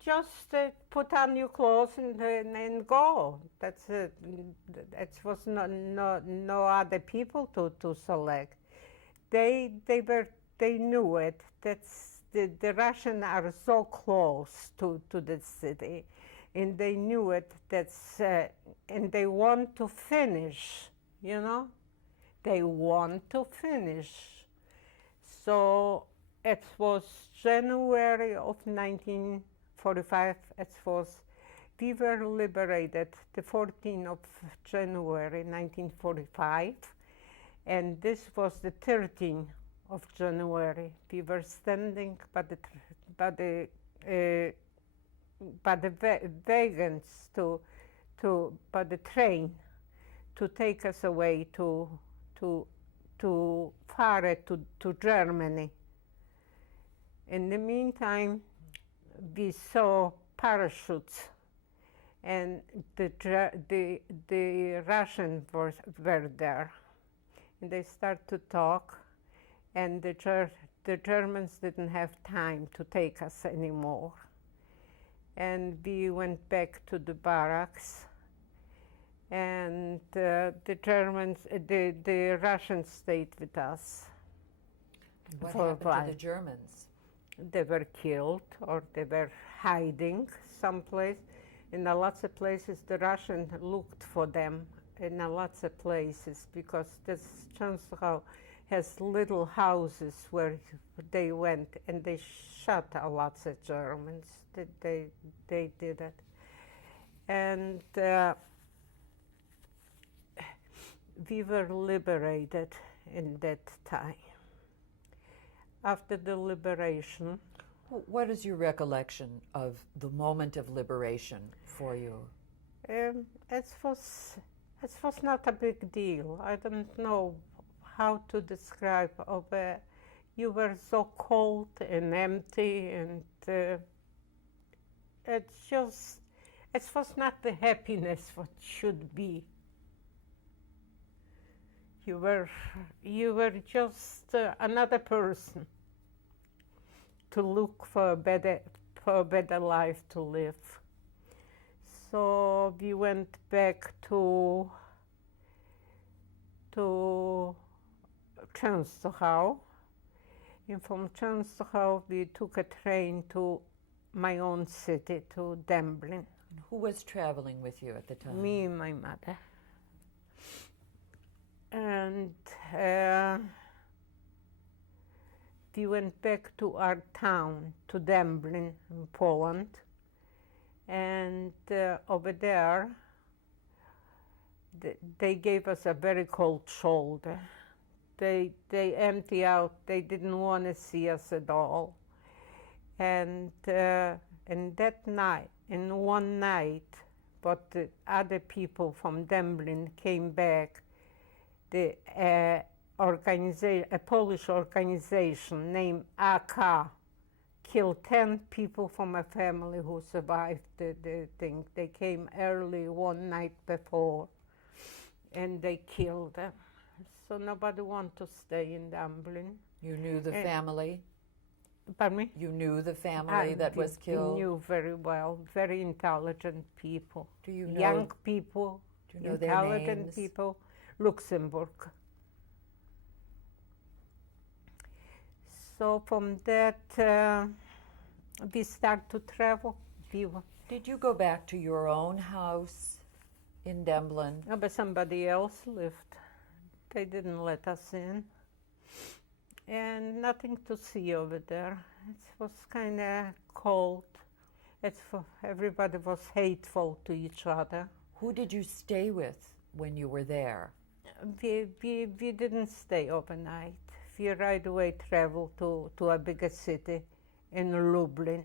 Just put on your clothes and go. That's it. It was no other people to select. They knew it. That's the Russians are so close to the city, and they knew it. And they want to finish. They want to finish. So it was January of 1945. We were liberated the 14th of January 1945, and this was the 13th of January. We were standing by the by the wagons by the train to take us away to far to Germany. In the meantime, we saw parachutes, and the Russians were there, and they started to talk, and the Germans didn't have time to take us anymore, and we went back to the barracks, and the Russians stayed with us. What for a happened while. to the Germans? They were killed, or they were hiding someplace. In lots of places, the Russians looked for them in lots of places, because this Częstochowa has little houses where they went, and they shot lots of Germans. They did it. And we were liberated in that time. After the liberation, What is your recollection of the moment of liberation for you? it was not a big deal. I don't know how to describe it. You were so cold and empty, and it was not the happiness what should be. You were just another person to look for a better life to live. So we went back to Częstochowa, and from Częstochowa we took a train to my own city, to Dęblin. Who was traveling with you at the time? Me and my mother. And we went back to our town, to Dęblin in Poland, and over there they gave us a very cold shoulder. They emptied out, they didn't want to see us at all. And that night, in one night, but the other people from Dęblin came back, a Polish organization named AK killed 10 people from a family who survived the thing. They came early one night before, and they killed them. So nobody wanted to stay in Dęblin. You knew the family? Pardon me? You knew the family that was We killed? knew very well, very intelligent people. Do you know, Young people, do you know their intelligent names? people. Luxembourg. So from that, we start to travel. Did you go back to your own house in Dęblin? No, but somebody else lived. They didn't let us in. And nothing to see over there. It was kind of cold. Everybody was hateful to each other. Who did you stay with when you were there? We didn't stay overnight. We right away traveled to a bigger city in Lublin.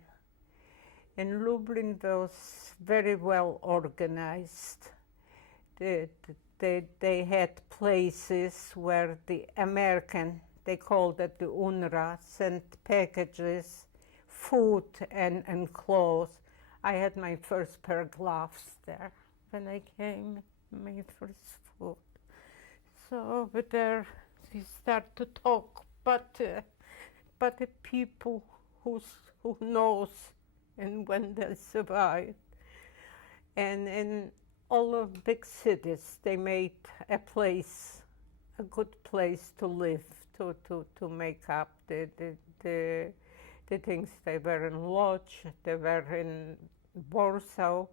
And Lublin was very well organized. They had places where the American, they called it the UNRWA, sent packages, food and clothes. I had my first pair of gloves there when I came, my first food. So over there we start to talk, but the people who knows and when they survive. And in all of big cities, they made a place, a good place to live, to make up the things. They were in Łódź, they were in Warsaw,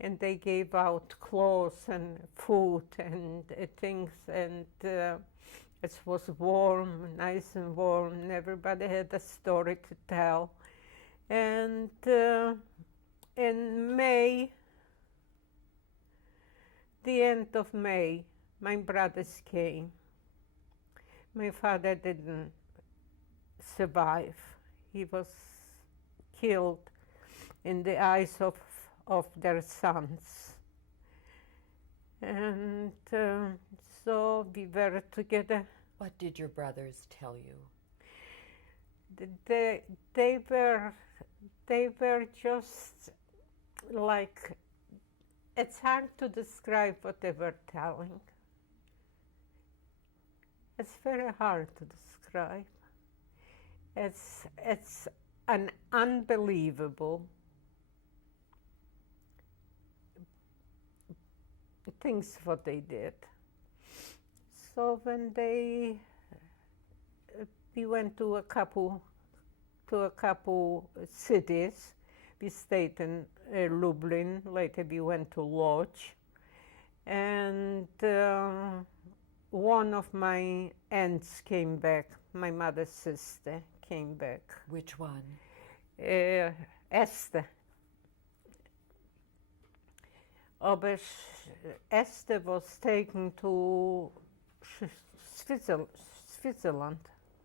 and they gave out clothes and food and things, and it was warm, nice and warm, and everybody had a story to tell. And in May, the end of May, my brothers came. My father didn't survive. He was killed in the eyes of their sons. And so we were together. What did your brothers tell you? They were just like, it's hard to describe what they were telling. It's very hard to describe. It's an unbelievable things what they did. So when we went to a couple cities. We stayed in Lublin. Later we went to Lodz, and one of my aunts came back. My mother's sister came back. Which one? Esther. Aber Esther was taken to Switzerland.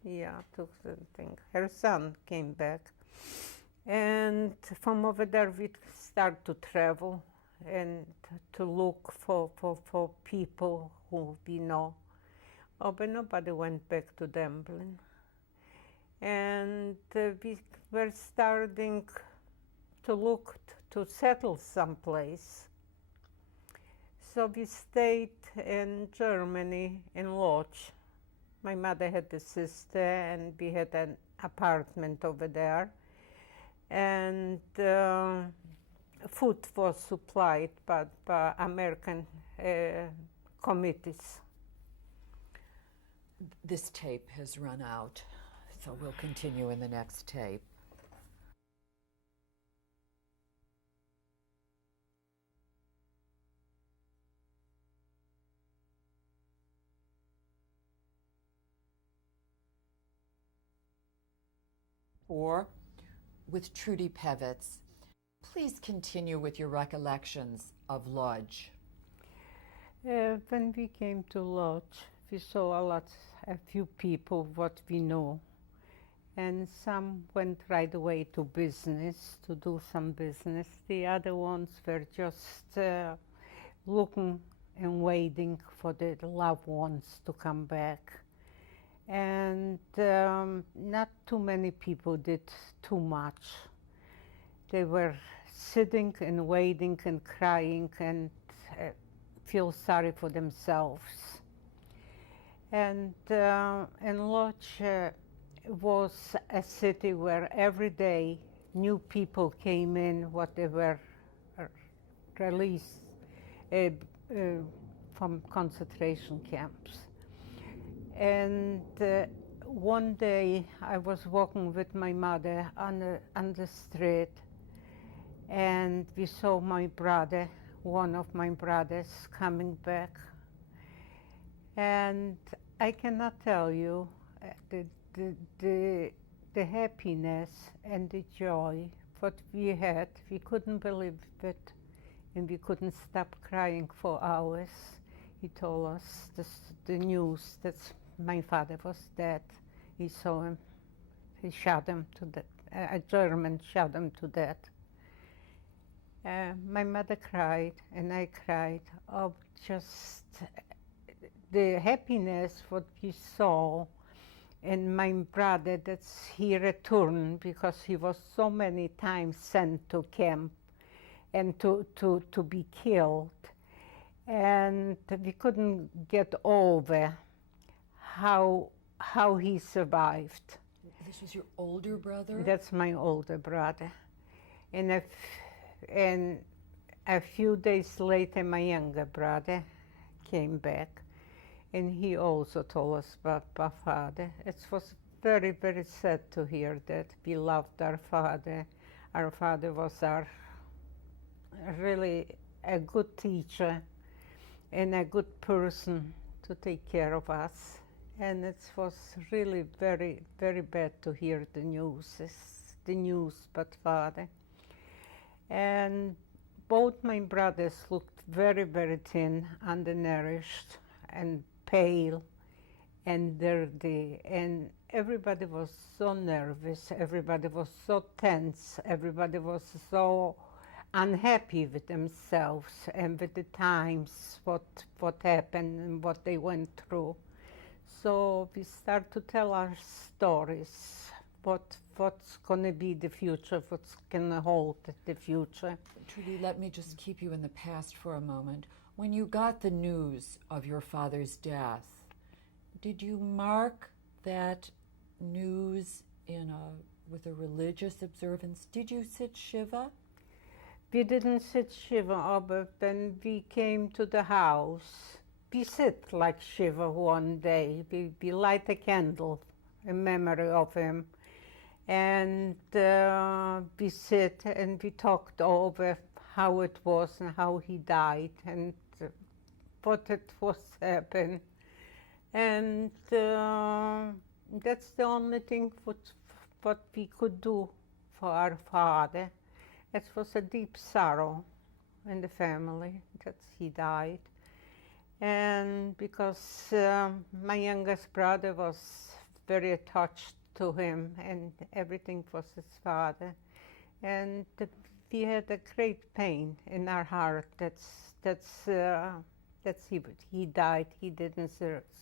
Yeah, took the thing. Her son came back. And from over there we start to travel and to look for people who we know. Oh, but nobody went back to Demblin. And we were starting to look to settle someplace. So we stayed in Germany, in Lodz. My mother had a sister, and we had an apartment over there. And food was supplied by American committees. This tape has run out, so we'll continue in the next tape. Or with Trudy Pevitz. Please continue with your recollections of Lodz. When we came to Lodz, we saw a few people what we know, and some went right away to business, to do some business. The other ones were just looking and waiting for their loved ones to come back. And not too many people did too much. They were sitting and waiting and crying and feel sorry for themselves. And Lodz was a city where every day new people came in, what they were released from concentration camps. And one day I was walking with my mother on the street, and we saw my brother, one of my brothers, coming back. And I cannot tell you the happiness and the joy what we had. We couldn't believe it, and we couldn't stop crying for hours. He told us the news that my father was dead. He saw him. He shot him to death. A German shot him to death. My mother cried, and I cried. Oh, just the happiness what we saw. And my brother, that's he returned because he was so many times sent to camp and to be killed. And we couldn't get over how he survived. This was your older brother? That's my older brother. And a few days later, my younger brother came back, and he also told us about my father. It was very, very sad to hear that. We loved our father. Our father was really a good teacher and a good person to take care of us. And it was really very, very bad to hear the news about father. And both my brothers looked very, very thin, undernourished, and pale, and dirty. And everybody was so nervous, everybody was so tense, everybody was so unhappy with themselves and with the times, what happened and what they went through. So we start to tell our stories, what's going to be the future, what's going to hold the future. Trudy, let me just keep you in the past for a moment. When you got the news of your father's death, did you mark that news with a religious observance? Did you sit Shiva? We didn't sit Shiva, but when we came to the house, we sit like Shiva one day. We light a candle in memory of him. And we sit and we talked over how it was and how he died and what it was happened. And that's the only thing what we could do for our father. It was a deep sorrow in the family that he died. And because my youngest brother was very attached to him and everything was his father. And we had a great pain in our heart that's he died, he didn't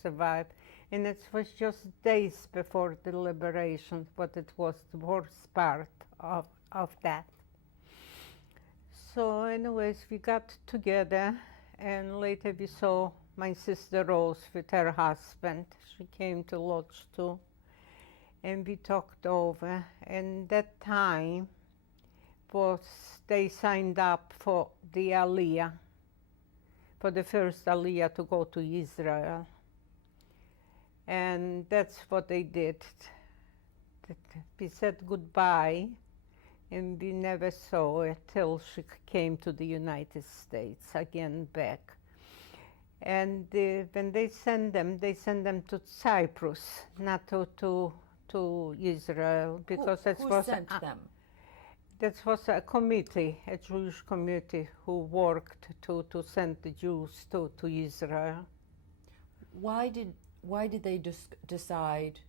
survive. And it was just days before the liberation, but it was the worst part of that. So anyways, we got together and later we saw my sister Rose with her husband. She came to Lodge too. And we talked over, and that time they signed up for the Aliyah, for the first Aliyah to go to Israel. And that's what they did. We said goodbye, and we never saw her till she came to the United States again back. And when they sent them to Cyprus, not to Israel, because who sent them? That was a committee, a Jewish committee, who worked to send the Jews to Israel. Why did they decide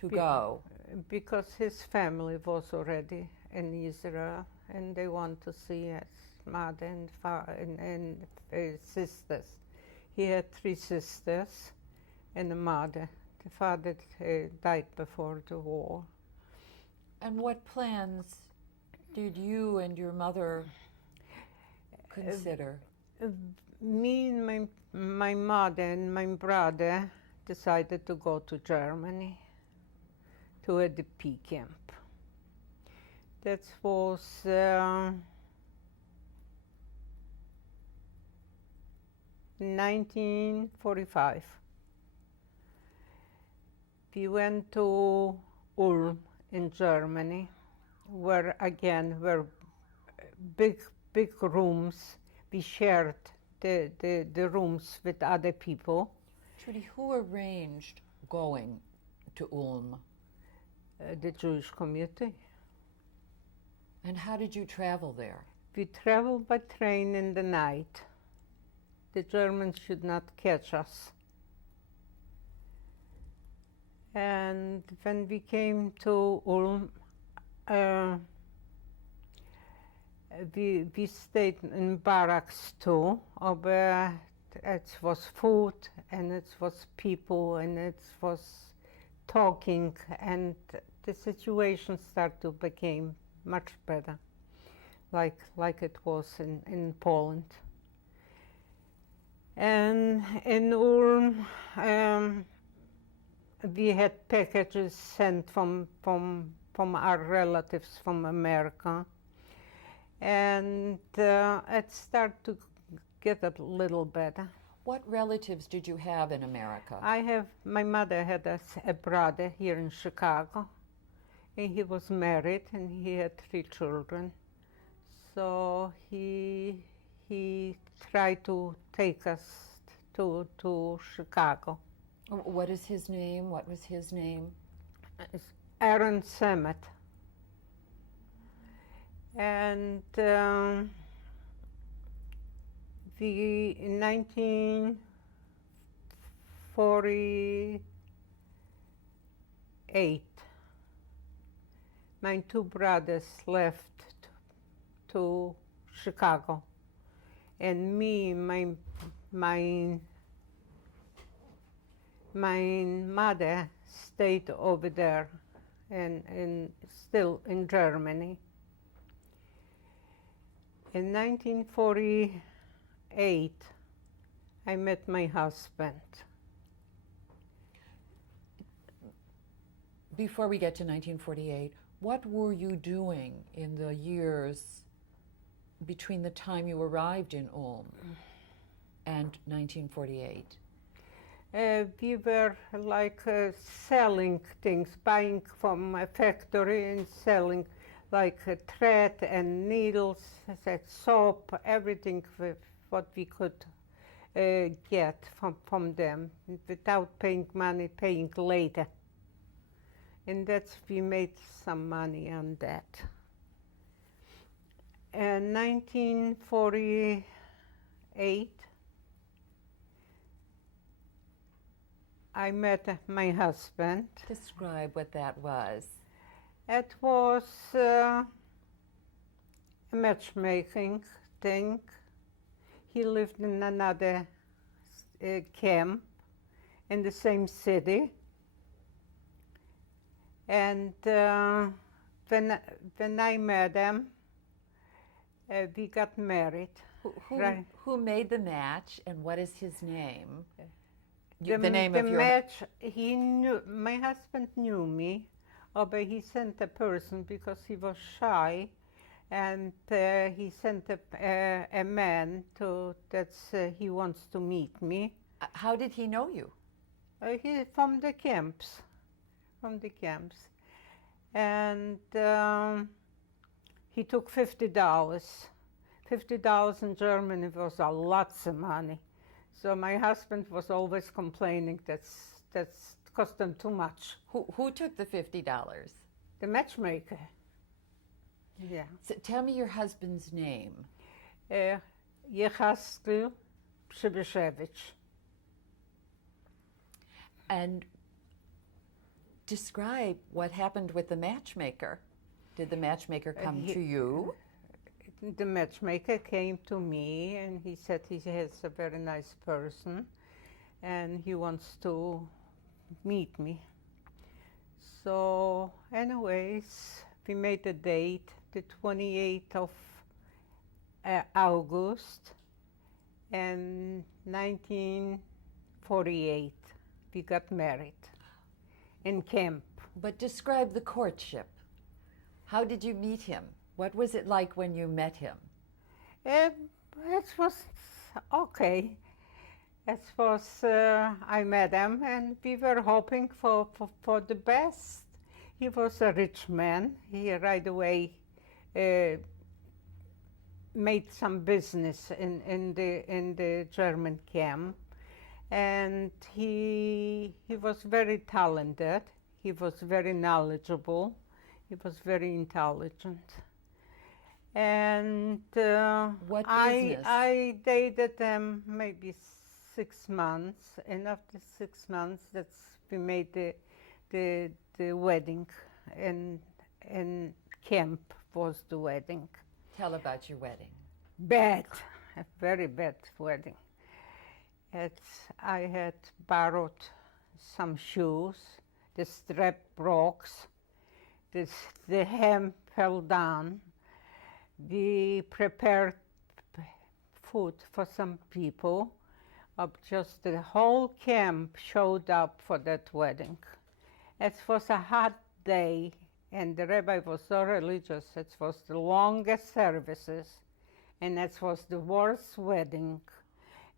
to go? Because his family was already in Israel, and they want to see his mother and father and his sisters. He had 3 sisters and a mother. The father died before the war. And what plans did you and your mother consider? Me and my mother and my brother decided to go to Germany, to a DP camp. That was 1945. We went to Ulm in Germany, where again were big rooms. We shared the rooms with other people. Trudy, who arranged going to Ulm? The Jewish community. And how did you travel there? We traveled by train in the night. The Germans should not catch us. And when we came to Ulm, we stayed in barracks too, where it was food and it was people and it was talking, and the situation started to become much better, like it was in Poland. And in Ulm, we had packages sent from our relatives from America, and it started to get a little better. What relatives did you have in America? My mother had a brother here in Chicago, and he was married and he had 3 children. So he tried to take us to Chicago. What is his name? What was his name? It's Aaron Sammet. And in 1940, my two brothers left to Chicago, and me, my mother stayed over there and still in Germany. In 1948, I met my husband. Before we get to 1948, what were you doing in the years between the time you arrived in Ulm and 1948? We were like selling things, buying from a factory and selling like thread and needles, soap, everything what we could get from them without paying money, paying later. And we made some money on that. In 1948, I met my husband. Describe what that was. It was a matchmaking thing. He lived in another camp in the same city. And when I met him, we got married. Who made the match, and what is his name? The name of your match. He knew. My husband knew me, but he sent a person because he was shy, and he sent a man he wants to meet me. How did he know you? He from the camps. And he took $50. $50 in Germany was a lots of money. So my husband was always complaining that's cost them too much. Who took the $50? The matchmaker. Yeah. So tell me your husband's name. Yechaskel Przybyszewicz. And describe what happened with the matchmaker. Did the matchmaker come to you? The matchmaker came to me and he said he has a very nice person and he wants to meet me. So anyways, we made a date, the 28th of August and 1948. We got married in camp. But describe the courtship. How did you meet him? What was it like when you met him? It was okay. I met him and we were hoping for the best. He was a rich man. He right away made some business in the German camp. And he was very talented. He was very knowledgeable. He was very intelligent. And what business? I dated him maybe 6 months, and after 6 months, we made the wedding, and camp was the wedding. Tell about your wedding. Bad, a very bad wedding. I had borrowed some shoes, the strap broke, the hem fell down. We prepared food for some people. Just the whole camp showed up for that wedding. It was a hot day, and the rabbi was so religious. It was the longest services, and it was the worst wedding.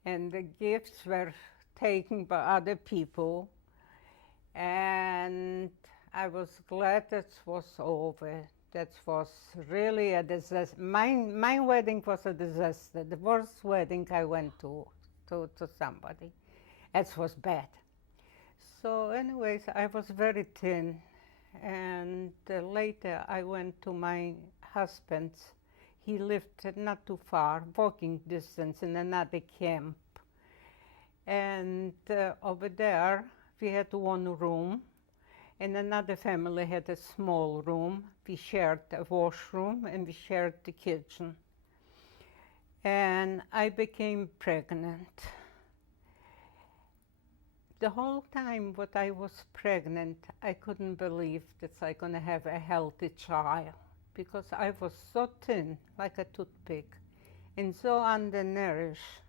And the gifts were taken by other people, and I was glad it was over. That was really a disaster. My wedding was a disaster. The worst wedding I went to somebody. It was bad. So anyways, I was very thin, and later I went to my husband's. He lived not too far, walking distance in another camp. And over there, we had one room, and another family had a small room. We shared a washroom and we shared the kitchen. And I became pregnant. The whole time what I was pregnant, I couldn't believe that I'm gonna have a healthy child, because I was so thin, like a toothpick, and so undernourished.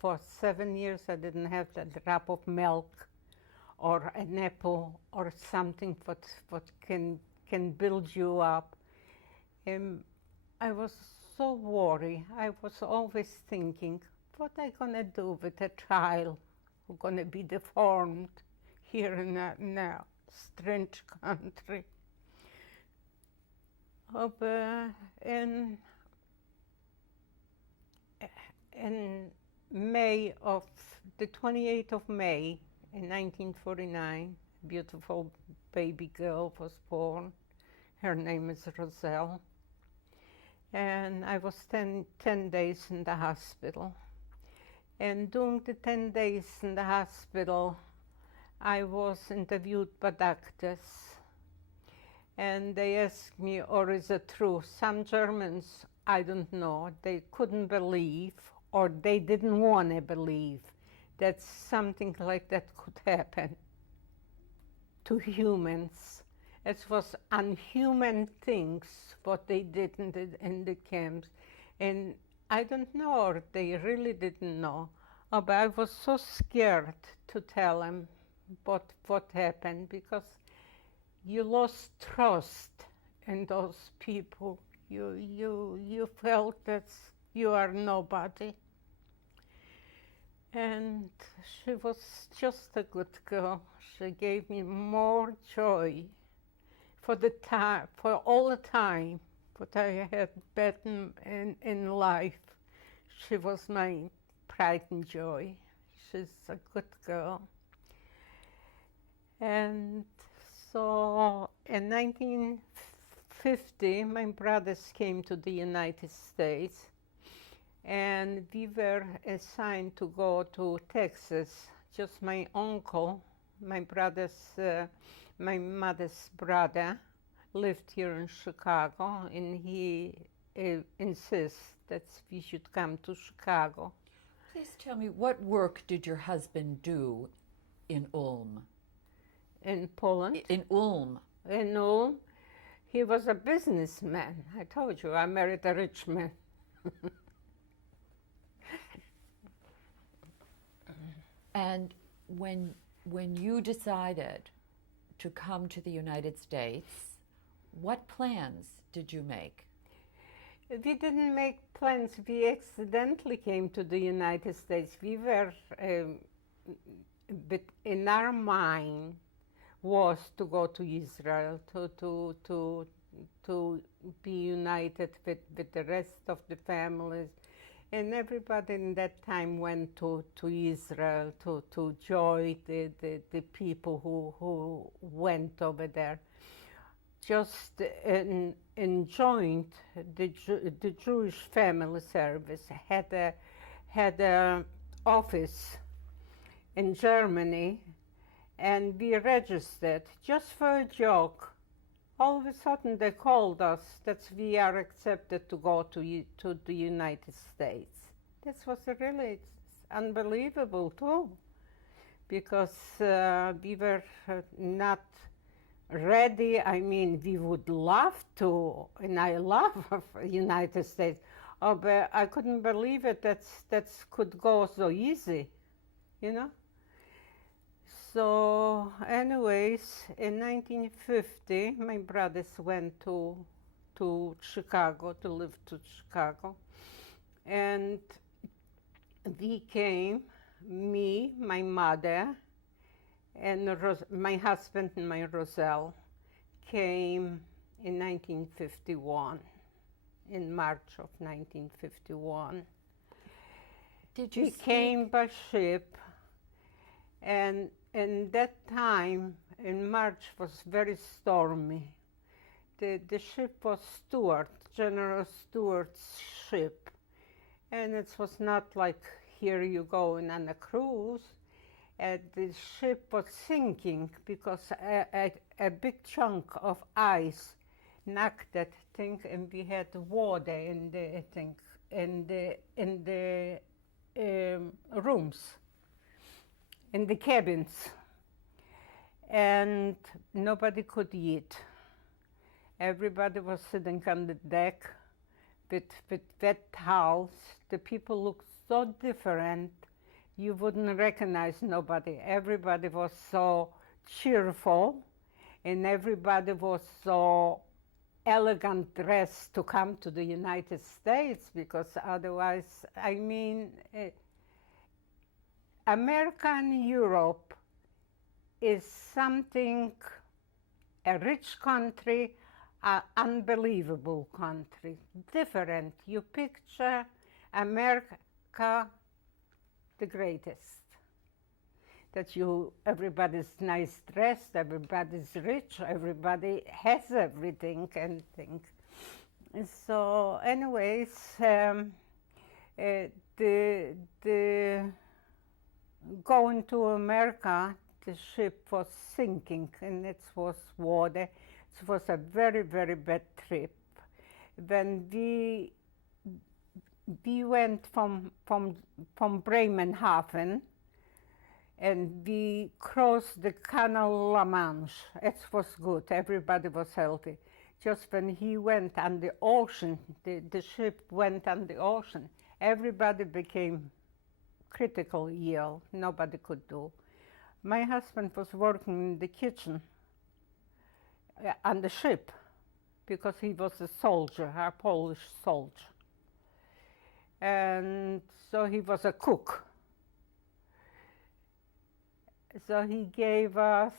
For 7 years I didn't have a drop of milk or an apple or something what can build you up. I was so worried. I was always thinking, what am I gonna do with a child who's gonna be deformed here in a strange country? In May of the 28th of May in 1949, a beautiful baby girl was born. Her name is Roselle. And I was 10 days in the hospital. And during the 10 days in the hospital, I was interviewed by doctors. And they asked me, or is it true? Some Germans, I don't know, they couldn't believe, or they didn't want to believe that something like that could happen to humans. It was unhuman things what they did in the camps. And I don't know, or they really didn't know. Oh, but I was so scared to tell them what happened, because you lost trust in those people. You felt that you are nobody. And she was just a good girl. She gave me more joy for all the time what I had bad in life. She was my pride and joy. She's a good girl. And so in 1950, my brothers came to the United States, and we were assigned to go to Texas. Just my uncle, my mother's brother, lived here in Chicago, and he insists that we should come to Chicago. Please tell me, what work did your husband do in Ulm? In Poland? In Ulm. In Ulm, he was a businessman. I told you, I married a rich man. And when you decided to come to the United States, what plans did you make? We didn't make plans. We accidentally came to the United States. We were, but in our mind was to go to Israel, to be united with the rest of the families. And everybody in that time went to Israel to join the people who went over there. Just enjoyed the Jewish Family Service had a office in Germany, and we registered just for a joke. All of a sudden they called us that we are accepted to go to the United States. That was really unbelievable too, because we were not ready. I mean, we would love to, and I love the United States. Oh, but I couldn't believe it. That could go so easy, you know. So, anyways, in 1950, my brothers went to Chicago, to live to Chicago, and we came, me, my mother, and my husband and my Roselle came in 1951, in March of 1951. We came by ship, and in that time, in March, was very stormy. The ship was General Stewart's ship, and it was not like here you go on a cruise. The ship was sinking because a big chunk of ice knocked that thing, and we had water in the thing, in the rooms, in the cabins, and nobody could eat. Everybody was sitting on the deck with wet towels. The people looked so different, you wouldn't recognize nobody. Everybody was so cheerful, and everybody was so elegant dressed to come to the United States, because otherwise, I mean, America and Europe is something, a rich country, an unbelievable country, different. You picture America, the greatest. That everybody's nice dressed, everybody's rich, everybody has everything and things. And so, anyways, the going to America, the ship was sinking and it was water. It was a very, very bad trip. When we went from Bremerhaven, and we crossed the Canal La Manche. It was good, everybody was healthy. Just when he went on the ocean, the ship went on the ocean, everybody became critical ill, nobody could do. My husband was working in the kitchen on the ship because he was a soldier, a Polish soldier. And so he was a cook. So he gave us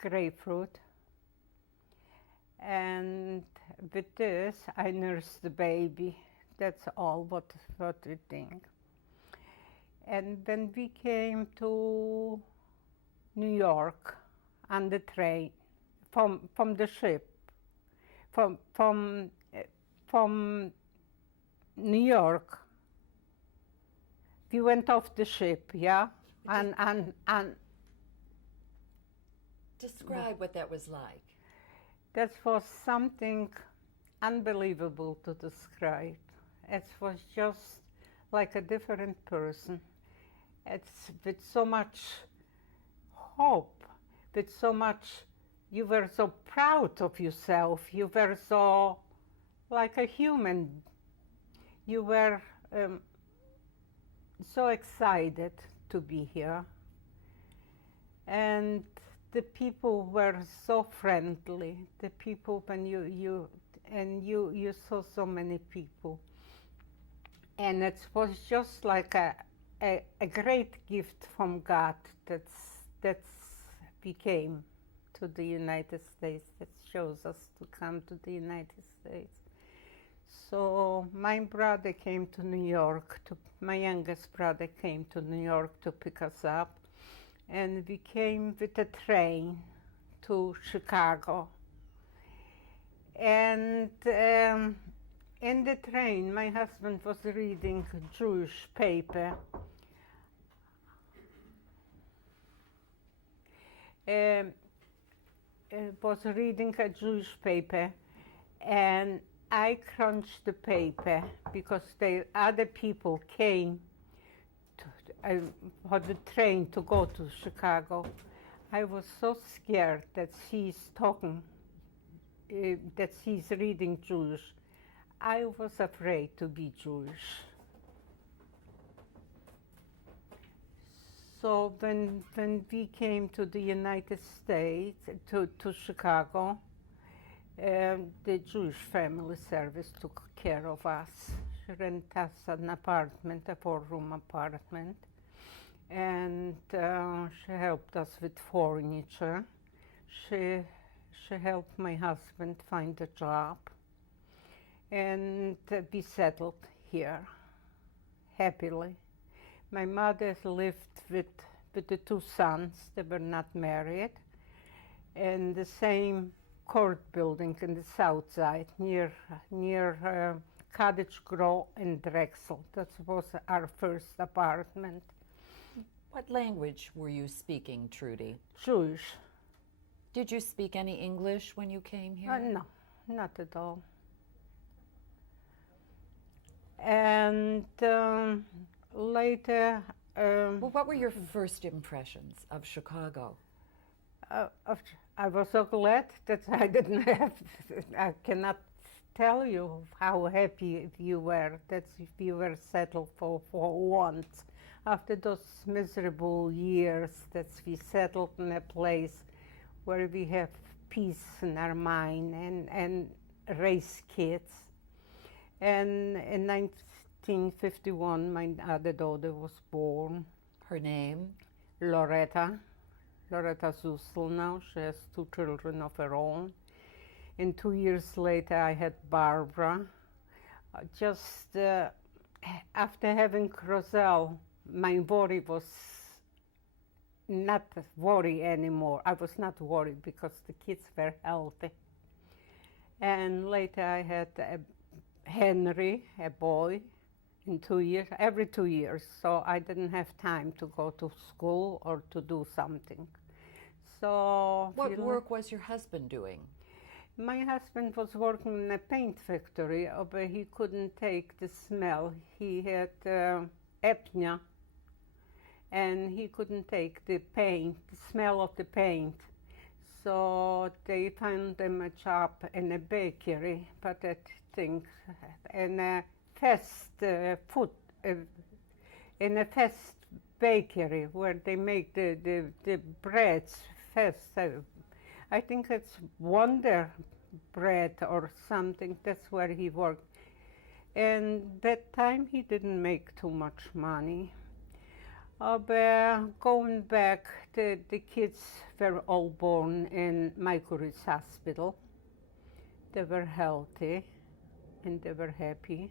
grapefruit, and with this I nursed the baby. That's all what we think. And then we came to New York on the train from the ship. From New York, we went off the ship, yeah. And describe what that was like. That was something unbelievable to describe. It was just like a different person. It's with so much hope, with so much, you were so proud of yourself, you were so like a human. You were so excited to be here, and the people were so friendly. The people, when you saw so many people, and it was just like a great gift from God that's we came to the United States. That shows us to come to the United States. So my brother came to New York, my youngest brother came to New York to pick us up, and we came with a train to Chicago. And in the train, my husband was reading a Jewish paper. Was reading a Jewish paper, and I crunched the paper because the other people came for the train to go to Chicago. I was so scared that he's talking, that he's reading Jewish. I was afraid to be Jewish. So when we came to the United States, to Chicago, the Jewish Family Service took care of us. She rented us an apartment, a 4-room apartment, and she helped us with furniture. She helped my husband find a job, and we settled here happily. My mother lived with the 2 sons. They were not married, in the same court building in the south side, near Cottage Grove and Drexel. That was our first apartment. What language were you speaking, Trudy? Jewish. Did you speak any English when you came here? No, not at all. And later, Well, what were your first impressions of Chicago? I was so glad that I didn't have, I cannot tell you how happy you were that you were settled for once. After those miserable years that we settled in a place where we have peace in our mind and raise kids. And in 1951, my other daughter was born. Her name? Loretta Zussel now. She has 2 children of her own. And 2 years later, I had Barbara. Just after having Roselle, my body was not worried anymore. I was not worried because the kids were healthy. And later I had Henry, a boy, in 2 years, every 2 years. So I didn't have time to go to school or to do something. So What work was your husband doing? my husband was working in a paint factory, but he couldn't take the smell. He had apnea, and he couldn't take the paint, the smell of the paint. So they found him a job in a bakery, but I think in a fast food, in a fast bakery where they make the breads fast. I think it's Wonder Bread or something. That's where he worked. And that time he didn't make too much money. But going back, the kids were all born in Mycorrhiza's hospital. They were healthy, and they were happy,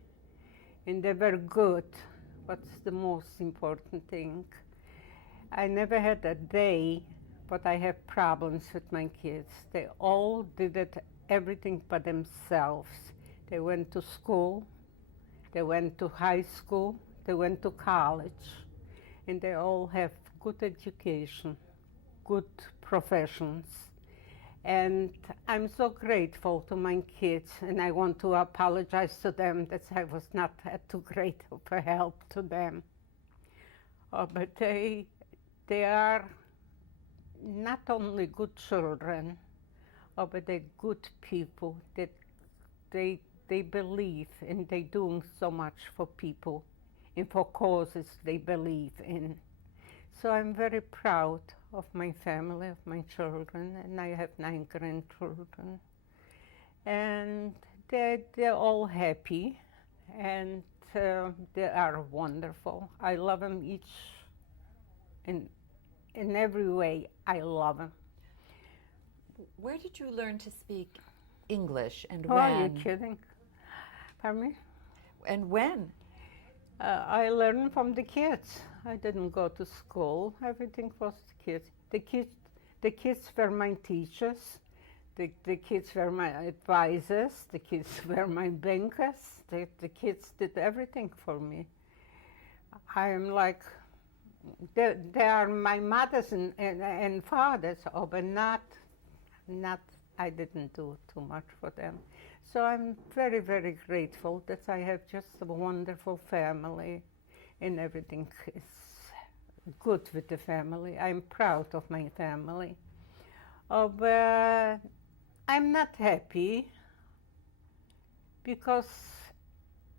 and they were good. What's the most important thing? I never had a day, but I have problems with my kids. They all did everything by themselves. They went to school, they went to high school, they went to college, and they all have good education, good professions. And I'm so grateful to my kids, and I want to apologize to them that I was not too great of a help to them. But they are not only good children, but they're good people that they believe, and they're doing so much for people and for causes they believe in. So I'm very proud of my family, of my children, and I have 9 grandchildren. And they're all happy, and they are wonderful. I love them each in every way. I love them. Where did you learn to speak English, and Oh, when? are you kidding? Pardon me? And when? I learned from the kids. I didn't go to school. Everything was the kids. The kids were my teachers. The kids were my advisors. The kids were my bankers. The kids did everything for me. I am like, they are my mothers and fathers, but not, I didn't do too much for them. So I'm very, very grateful that I have just a wonderful family, and everything is good with the family. I'm proud of my family. But I'm not happy because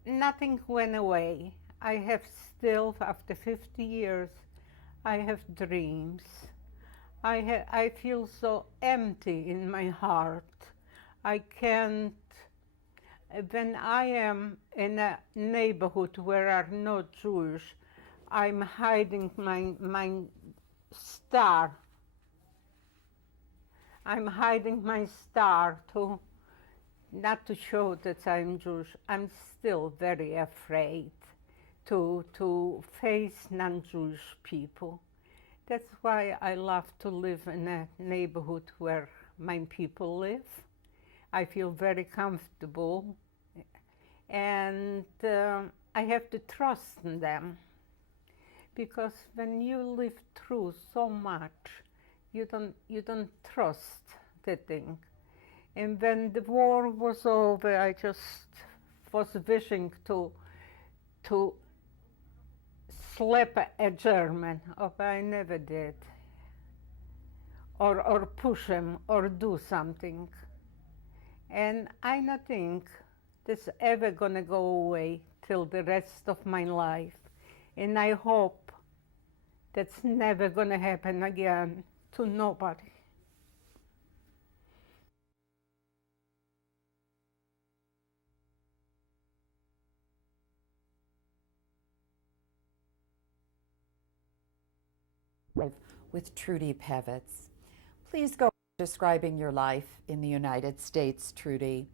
nothing went away. I have still, after 50 years, I have dreams. I feel so empty in my heart. I can't. When I am in a neighborhood where are no Jewish, I'm hiding my star. I'm hiding my star to not to show that I'm Jewish. I'm still very afraid to face non-Jewish people. That's why I love to live in a neighborhood where my people live. I feel very comfortable, and I have to trust in them, because when you live through so much, you don't trust the thing. And when the war was over, I just was wishing to slap a German, but I never did. Or push him, or do something. And I don't think this ever gonna go away till the rest of my life. And I hope that's never gonna happen again to nobody. With Trudy Pevitz. Please go describing your life in the United States, Trudy.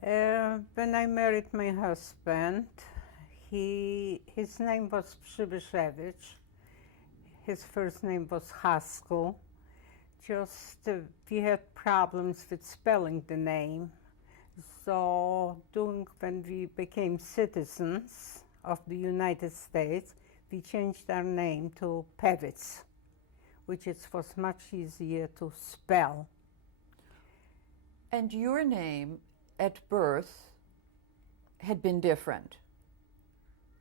When I married my husband, his name was Pevitz. His first name was Haskell. Just we had problems with spelling the name. So when we became citizens of the United States, we changed our name to Pevitz, which was much easier to spell. And your name at birth had been different.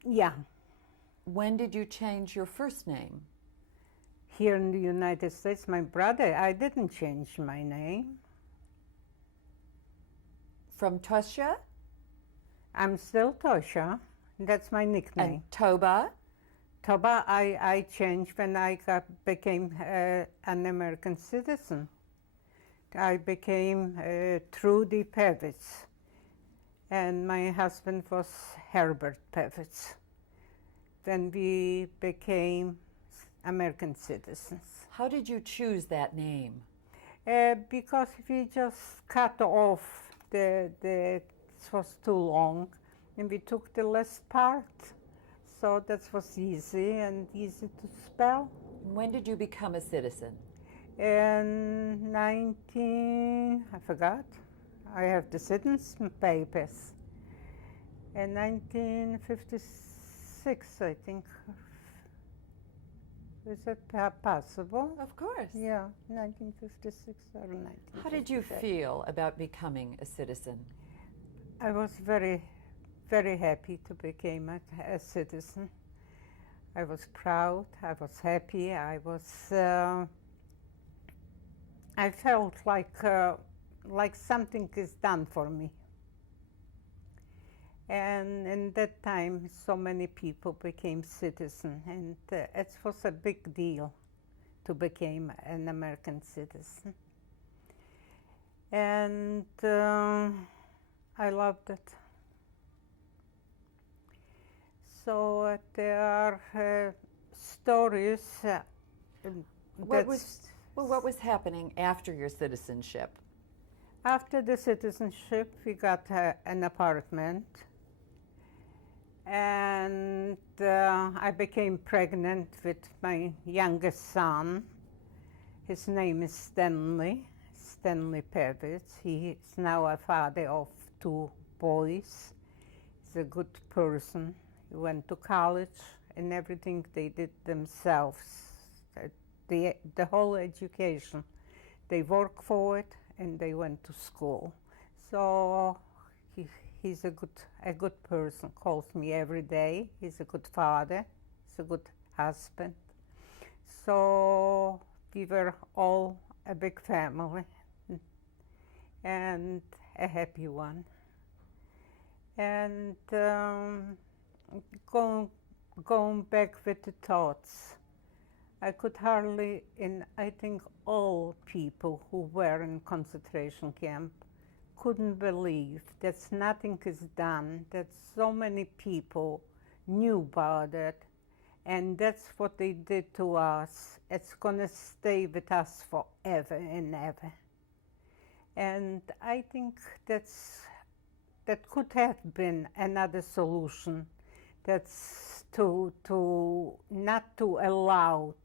Yeah. When did you change your first name? Here in the United States, my brother, I didn't change my name. From Tosha? I'm still Tosha. That's my nickname. And Toba? Toba, I changed when I became an American citizen. I became Trudy Pevitz, and my husband was Herbert Pevitz. Then we became American citizens. How did you choose that name? Because we just cut off it was too long, and we took the last part. So that was easy and easy to spell. When did you become a citizen? In I forgot. I have the citizens papers. In 1956, I think. Is that possible? Of course. Yeah, 1956 or 1956. How did you feel about becoming a citizen? I was very, very happy to become a citizen. I was proud, I was happy, I felt like something is done for me. And in that time, so many people became citizens, and it was a big deal to become an American citizen. And I loved it. So there are stories. What was happening after your citizenship? After the citizenship, we got an apartment, and I became pregnant with my youngest son. His name is Stanley Pevitz. He is now a father of 2 boys. He's a good person. He went to college, and everything they did themselves. The whole education. They work for it, and they went to school. So he's a good person. Calls me every day. He's a good father. He's a good husband. So we were all a big family, and a happy one. And going back with the thoughts, I could hardly, and I think all people who were in concentration camp couldn't believe that nothing is done, that so many people knew about it, and that's what they did to us. It's gonna stay with us forever and ever. And I think that could have been another solution. That's to not to allow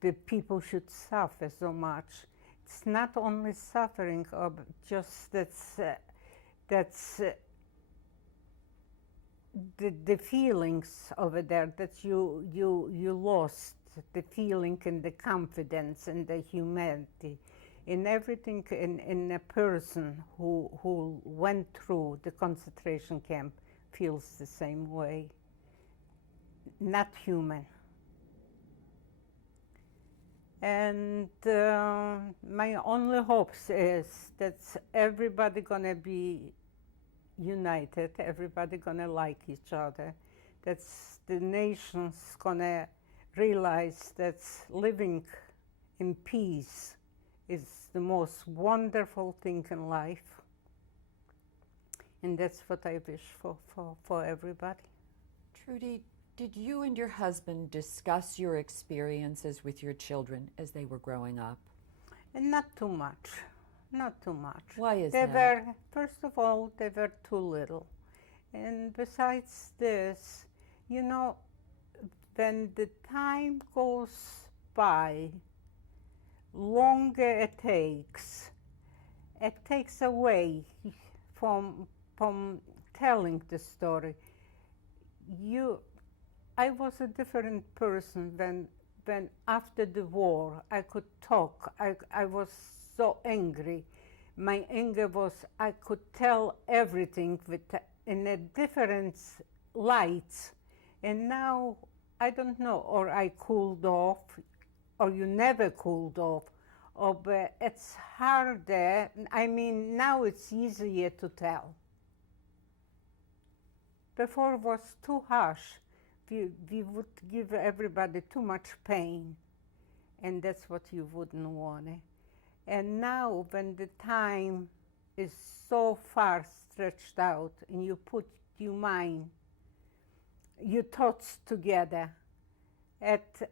the people should suffer so much. It's not only suffering, or just that's the feelings over there that you lost the feeling and the confidence and the humanity in everything in a person who went through the concentration camp feels the same way. Not human. And my only hopes is that everybody gonna be united, everybody gonna like each other, that the nation's gonna realize that living in peace is the most wonderful thing in life. And that's what I wish for everybody. Trudy, did you and your husband discuss your experiences with your children as they were growing up? And not too much. Not too much. Why is they that? were, first of all, they were too little. And besides this, you know, when the time goes by, longer it takes away from telling the story. I was a different person when after the war I could talk. I was so angry. My anger was I could tell everything in a different light. And now I don't know, or I cooled off, or you never cooled off, but it's harder. I mean, now it's easier to tell. Before it was too harsh. We would give everybody too much pain, and that's what you wouldn't want. And now, when the time is so far stretched out, and you put your mind, your thoughts together, it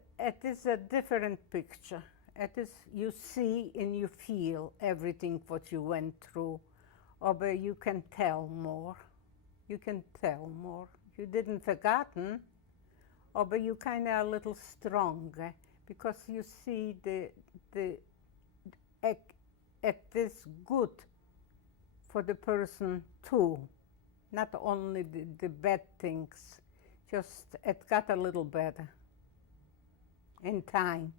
is a different picture. It is, you see and you feel everything what you went through, but you can tell more. You can tell more. You didn't forgotten. But you kind of a little stronger because you see it is good for the person too, not only the bad things. Just it got a little better in time.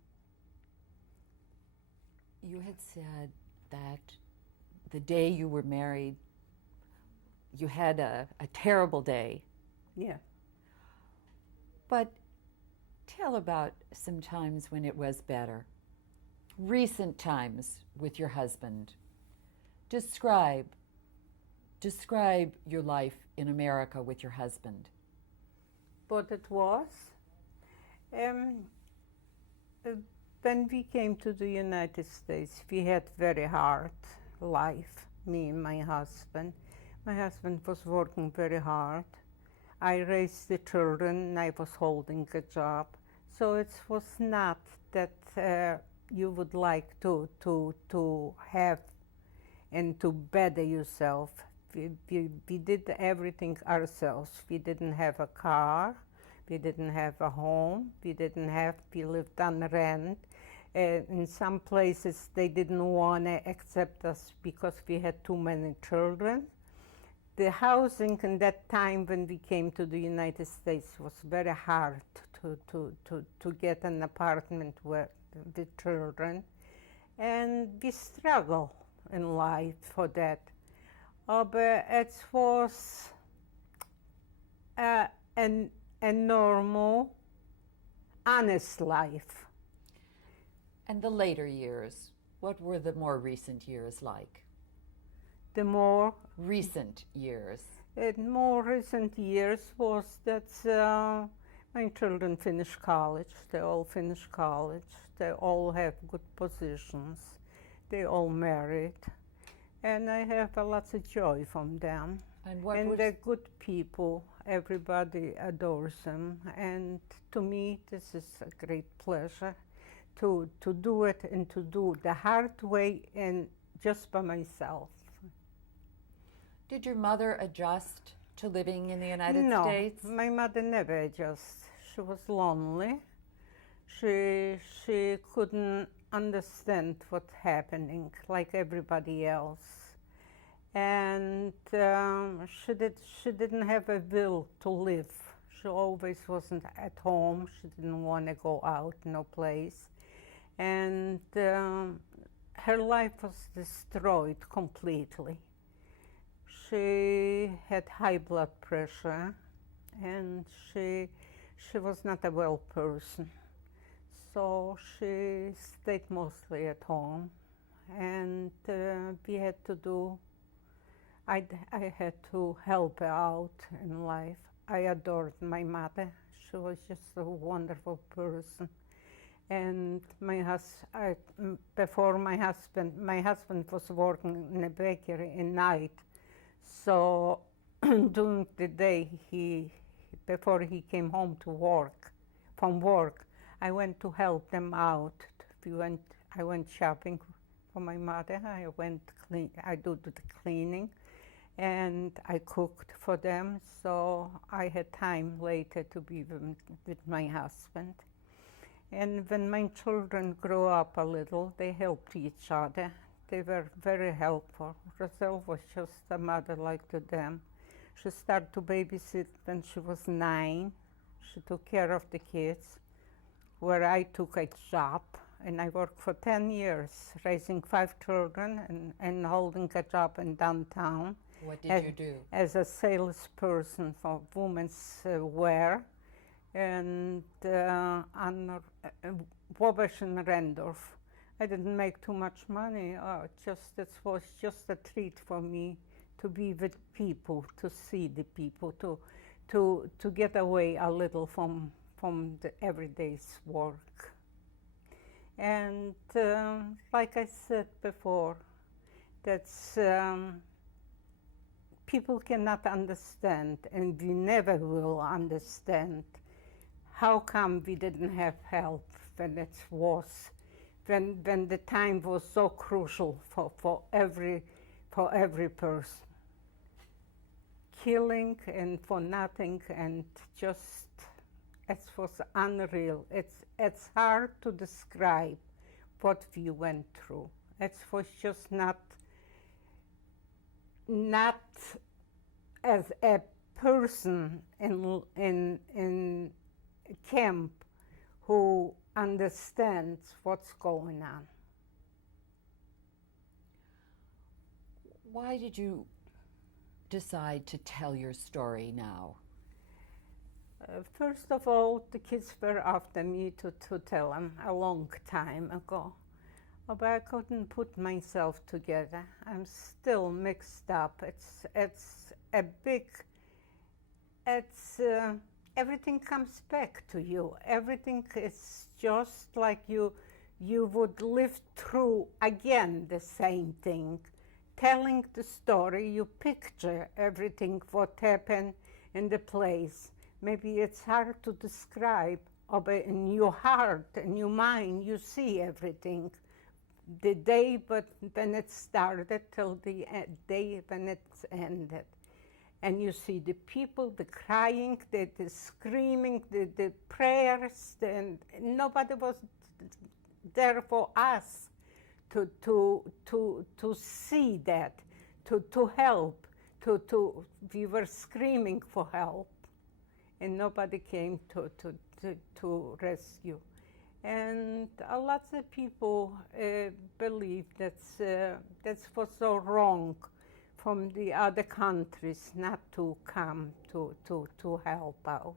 You had said that the day you were married, you had a terrible day. Yeah. But tell about some times when it was better. Recent times with your husband. Describe your life in America with your husband. But it was. When we came to the United States, we had very hard life, me and my husband. My husband was working very hard. I raised the children, and I was holding a job. So it was not that you would like to have and to better yourself. We did everything ourselves. We didn't have a car. We didn't have a home. We lived on rent. In some places, they didn't want to accept us because we had too many children. The housing in that time when we came to the United States was very hard to get an apartment with children. And we struggled in life for that. But it was a normal, honest life. And the later years, what were the more recent years like? The more recent years? In more recent years was that my children finished college. They all finished college. They all have good positions. They all married. And I have a lot of joy from them. And they're good people. Everybody adores them. And to me, this is a great pleasure to do it and to do the hard way and just by myself. Did your mother adjust to living in the United States? No, my mother never adjusted. She was lonely. She couldn't understand what's happening like everybody else. And she didn't have a will to live. She always wasn't at home. She didn't want to go out, no place. And her life was destroyed completely. She had high blood pressure, and she was not a well person. So she stayed mostly at home, and we had to do, I had to help her out in life. I adored my mother. She was just a wonderful person. And before my husband was working in a bakery at night. So during the day, before he came home from work, I went to help them out. I went shopping for my mother. I do the cleaning, and I cooked for them. So I had time later to be with my husband. And when my children grew up a little, they helped each other. They were very helpful. Roselle was just a mother like to them. She started to babysit when she was 9. She took care of the kids, where I took a job. And I worked for 10 years, raising 5 children and holding a job in downtown. What did you do? As a salesperson for women's wear. And on Wabash and Randolph. I didn't make too much money. It was just a treat for me to be with people, to see the people, to get away a little from the everyday's work. And like I said before, that's people cannot understand, and we never will understand how come we didn't have help when it was, when the time was so crucial for every person. Killing and for nothing, and just, it was unreal. It's hard to describe what we went through. It was just not as a person in camp who understands what's going on. Why did you decide to tell your story now? First of all, the kids were after me to tell them a long time ago. But I couldn't put myself together. I'm still mixed up. Everything comes back to you. Everything is just like you would live through again the same thing. Telling the story, you picture everything what happened in the place. Maybe it's hard to describe, but in your heart, in your mind, you see everything. The day when it started till the day when it's ended. And you see the people, the crying, the screaming, the prayers, and nobody was there for us to see that, to help, we were screaming for help, and nobody came to rescue. And lots of people believe that was so wrong from the other countries not to come to help out.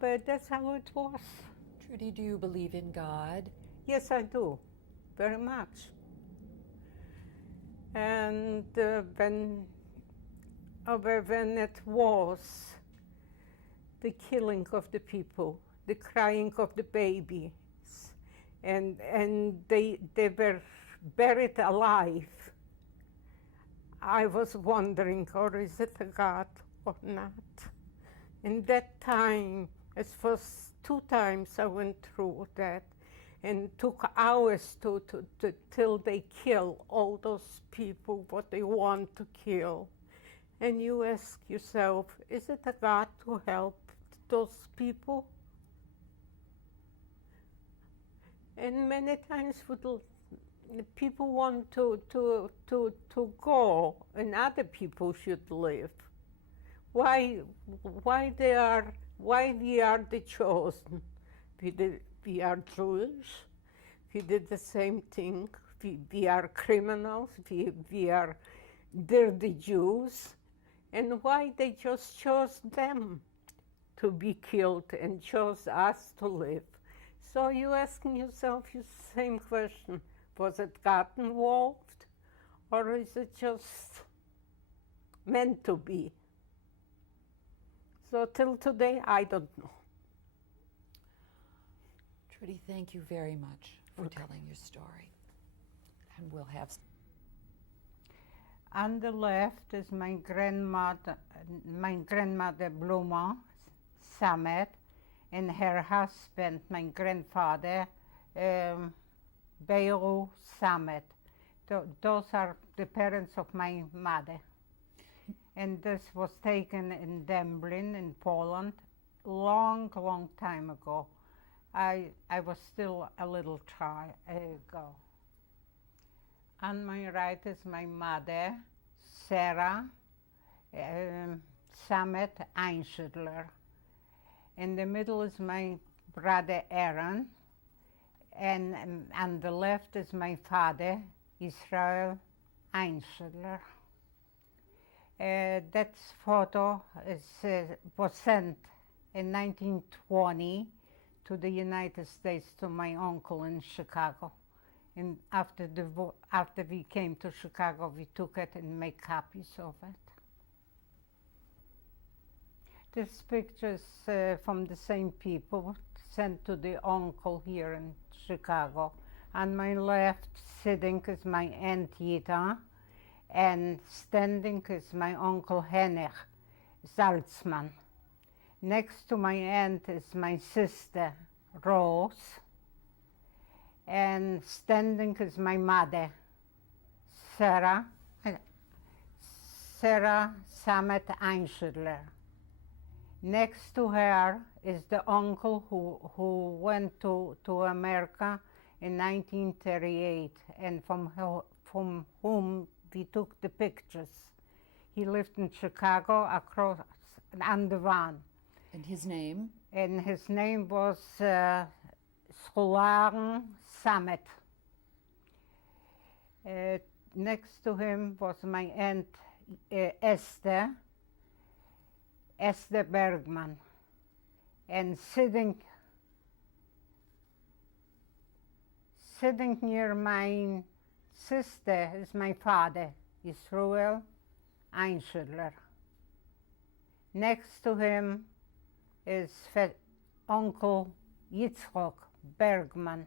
But that's how it was. Trudy, do you believe in God? Yes, I do, very much. And when it was the killing of the people, the crying of the babies, and they were buried alive, I was wondering, or is it a God or not? In that time, it was 2 times I went through that, and took hours till they kill all those people what they want to kill. And you ask yourself, is it a God to help those people? And many times people want to go and other people should live. Why we are the chosen? We are Jewish. We did the same thing. We are criminals. We are dirty Jews. And why they just chose them to be killed and chose us to live? So you asking yourself the same question. Was it God involved? Or is it just meant to be? So till today, I don't know. Trudy, thank you very much for telling your story. And we'll have... On the left is my grandmother Bluma Samet, and her husband, my grandfather, Beiru Samet. Those are the parents of my mother. And this was taken in Dęblin in Poland long time ago. I was still a little child ago. On my right is my mother, Sarah Samet Einschidler. In the middle is my brother Aaron, and on the left is my father, Israel Einschidler. That photo was sent in 1920 to the United States to my uncle in Chicago. And after we came to Chicago, we took it and made copies of it. This picture is from the same people, sent to the uncle here in Chicago. On my left, sitting is my Aunt Jita, and standing is my Uncle Henner Salzman. Next to my aunt is my sister, Rose, and standing is my mother, Sarah Samet Einschidler. Next to her is the uncle who went to America in 1938, and from whom we took the pictures. He lived in Chicago across on the van. And his name? And his name was Scholaren Samet. Next to him was my aunt Esther Bergman. And sitting near my sister is my father, Israel Einschidler. Next to him is Uncle Yitzchok Bergman.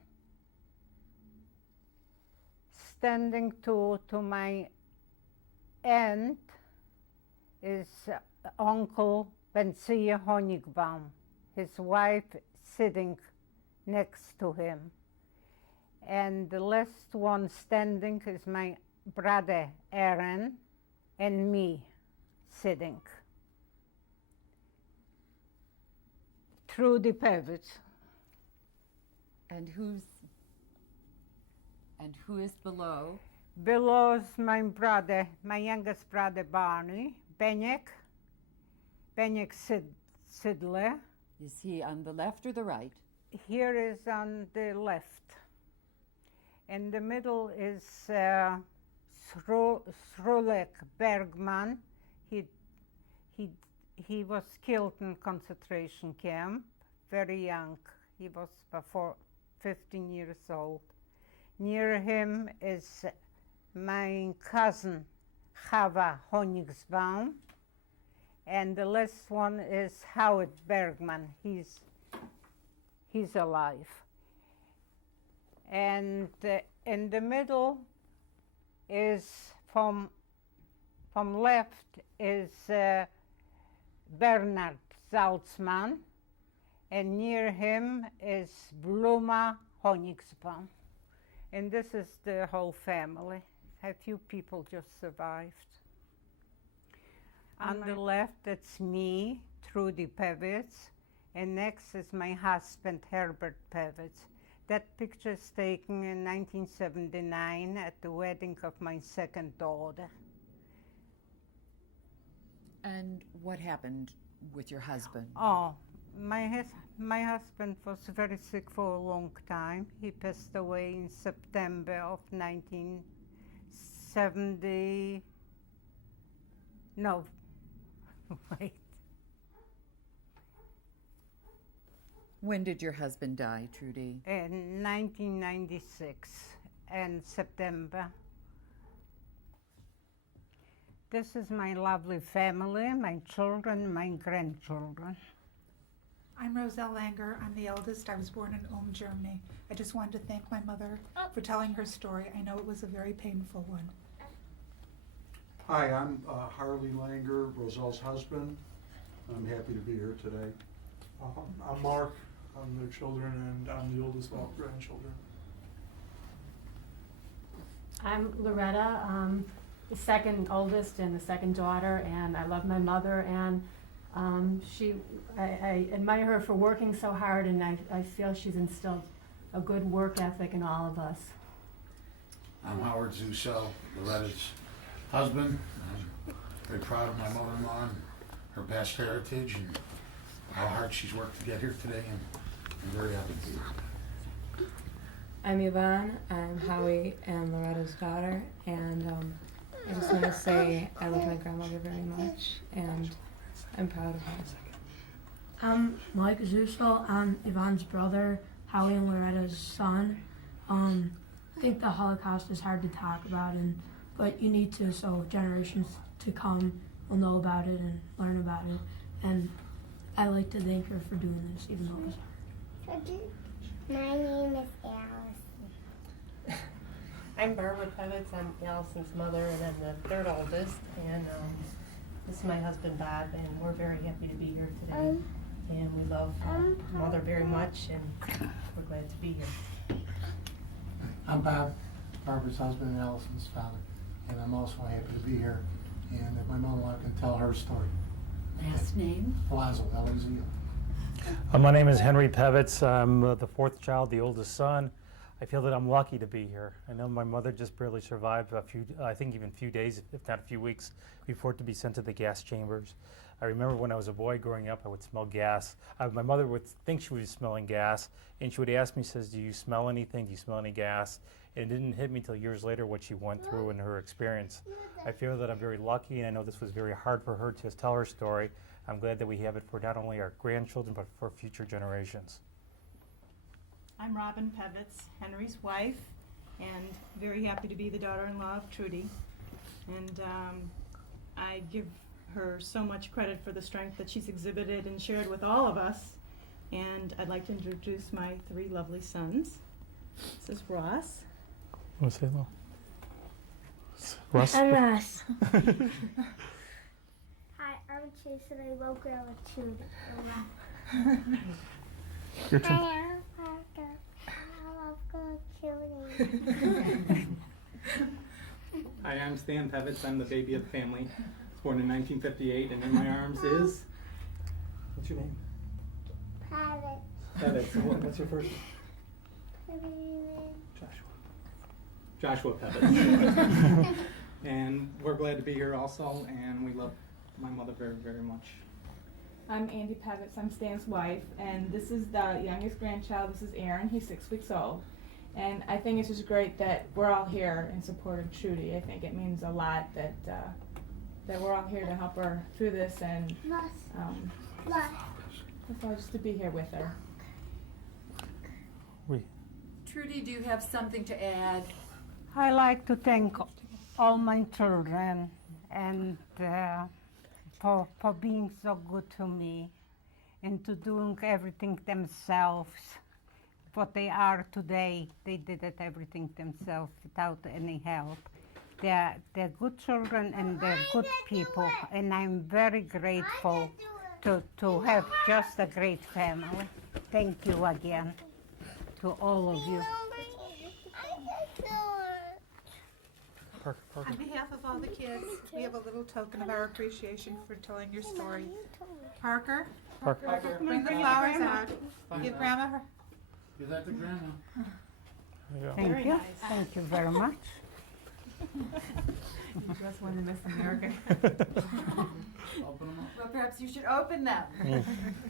Standing to my aunt is Uncle Benzia Honigbaum, his wife sitting next to him. And the last one standing is my brother Aaron and me sitting. Trudy Pevitz. And who is below? Below is my brother, my youngest brother Barney, Benyek Sidler. Is he on the left or the right? Here is on the left. In the middle is Srulek Bergman. He was killed in concentration camp, very young. He was before 15 years old. Near him is my cousin Chava Honigsbaum, and the last one is Howard Bergman. He's alive. And in the middle is from left is Bernard Salzman, and near him is Bluma Honigsbaum. And this is the whole family. A few people just survived. On the left, it's me, Trudy Pevitz, and next is my husband, Herbert Pevitz. That picture is taken in 1979 at the wedding of my second daughter. And what happened with your husband? Oh, my husband was very sick for a long time. He passed away in September of 1970. No, wait. When did your husband die, Trudy? In 1996 in September. This is my lovely family, my children, my grandchildren. I'm Roselle Langer. I'm the eldest. I was born in Ulm, Germany. I just wanted to thank my mother for telling her story. I know it was a very painful one. Hi, I'm Harley Langer, Roselle's husband. I'm happy to be here today. I'm Mark. I'm their children, and I'm the oldest of all grandchildren. I'm Loretta, the second oldest and the second daughter, and I love my mother, and I admire her for working so hard, and I feel she's instilled a good work ethic in all of us. I'm Howard Zusso, Loretta's husband. I'm very proud of my mother-in-law and her past heritage and how hard she's worked to get here today, and I'm very happy to be here. I'm Yvonne. I'm Howie and Loretta's daughter, and I just want to say I love my grandmother very much, and I'm proud of her. I'm Mike Zusso. I'm Yvonne's brother, Howie and Loretta's son. I think the Holocaust is hard to talk about, but you need to, so generations to come will know about it and learn about it. And I like to thank her for doing this, even though it was hard. My name is Allison. I'm Barbara Pevitz. I'm Allison's mother, and I'm the third oldest. And this is my husband Bob, and we're very happy to be here today. And we love Mother very much, and we're glad to be here. I'm Bob, Barbara's husband and Allison's father, and I'm also happy to be here. And if my mother-in-law can tell her story. Last name? Lazo, L-A-Z-O. My name is Henry Pevitz. I'm the fourth child, the oldest son. I feel that I'm lucky to be here. I know my mother just barely survived a few, I think even a few days, if not a few weeks, before to be sent to the gas chambers. I remember when I was a boy growing up, I would smell gas. My mother would think she was smelling gas, and she would ask me, says, do you smell anything? Do you smell any gas? And it didn't hit me until years later what she went through and her experience. I feel that I'm very lucky, and I know this was very hard for her to tell her story. I'm glad that we have it for not only our grandchildren, but for future generations. I'm Robin Pevitz, Henry's wife, and very happy to be the daughter-in-law of Trudy. And I give her so much credit for the strength that she's exhibited and shared with all of us. And I'd like to introduce my three lovely sons. This is Ross. Want to say hello? Ross? I'm Ross. Hi, I'm Chase, and I love Grandma Trudy. Your turn. Hi, I'm Parker. I love Grandma Trudy. Hi, I'm Stan Pevitz. I'm the baby of the family. I was born in 1958, and in my arms is... What's your name? Pevitz. Pevitz. And what's your first name? Joshua Pevitz. And we're glad to be here also, and we love my mother very, very much. I'm Andy Pevitz. I'm Stan's wife, and this is the youngest grandchild. This is Aaron. He's 6 weeks old. And I think it's just great that we're all here in support of Trudy. I think it means a lot that we're all here to help her through this, and that's all, just to be here with her. Trudy, do you have something to add? I like to thank all my children and for being so good to me and to doing everything themselves. What they are today, they did it everything themselves without any help. They're good children and they're good people, and I'm very grateful to have just a great family. Thank you again to all of you. On behalf of all the kids, we have a little token of our appreciation for telling your story. Parker, Parker. bring the flowers out. Give Grandma her. Is that the grandma? Thank Very you. nice. Thank you very much. You just won the Miss America. Open them up. Well, perhaps you should open them.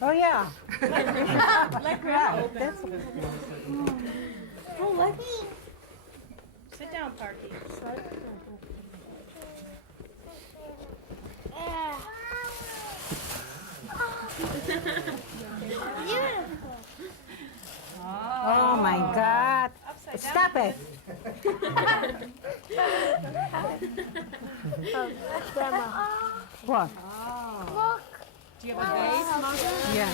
Oh, yeah. Let Grandma open. That's Oh, let Sit down, Parky. Oh, my God. Upside Stop down. it. Grandma. What? Look. Do you have a vase, Mother? Yeah.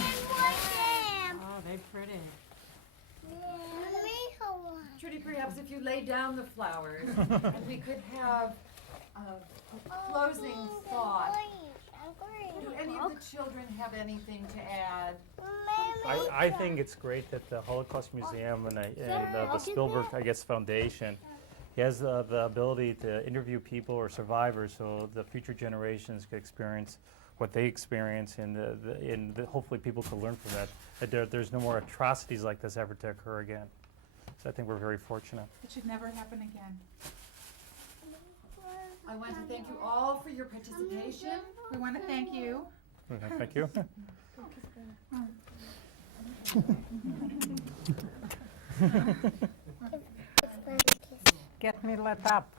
Oh, they're pretty. Trudy, perhaps if you lay down the flowers and we could have a closing thought. Do any of the children have anything to add? I think it's great that the Holocaust Museum and the Spielberg, I guess, Foundation has the ability to interview people or survivors so the future generations could experience what they experience, and hopefully people could learn from that. There's no more atrocities like this ever to occur again. So I think we're very fortunate. It should never happen again. I want to thank you all for your participation. We want to thank you. Okay, thank you. Get me let up.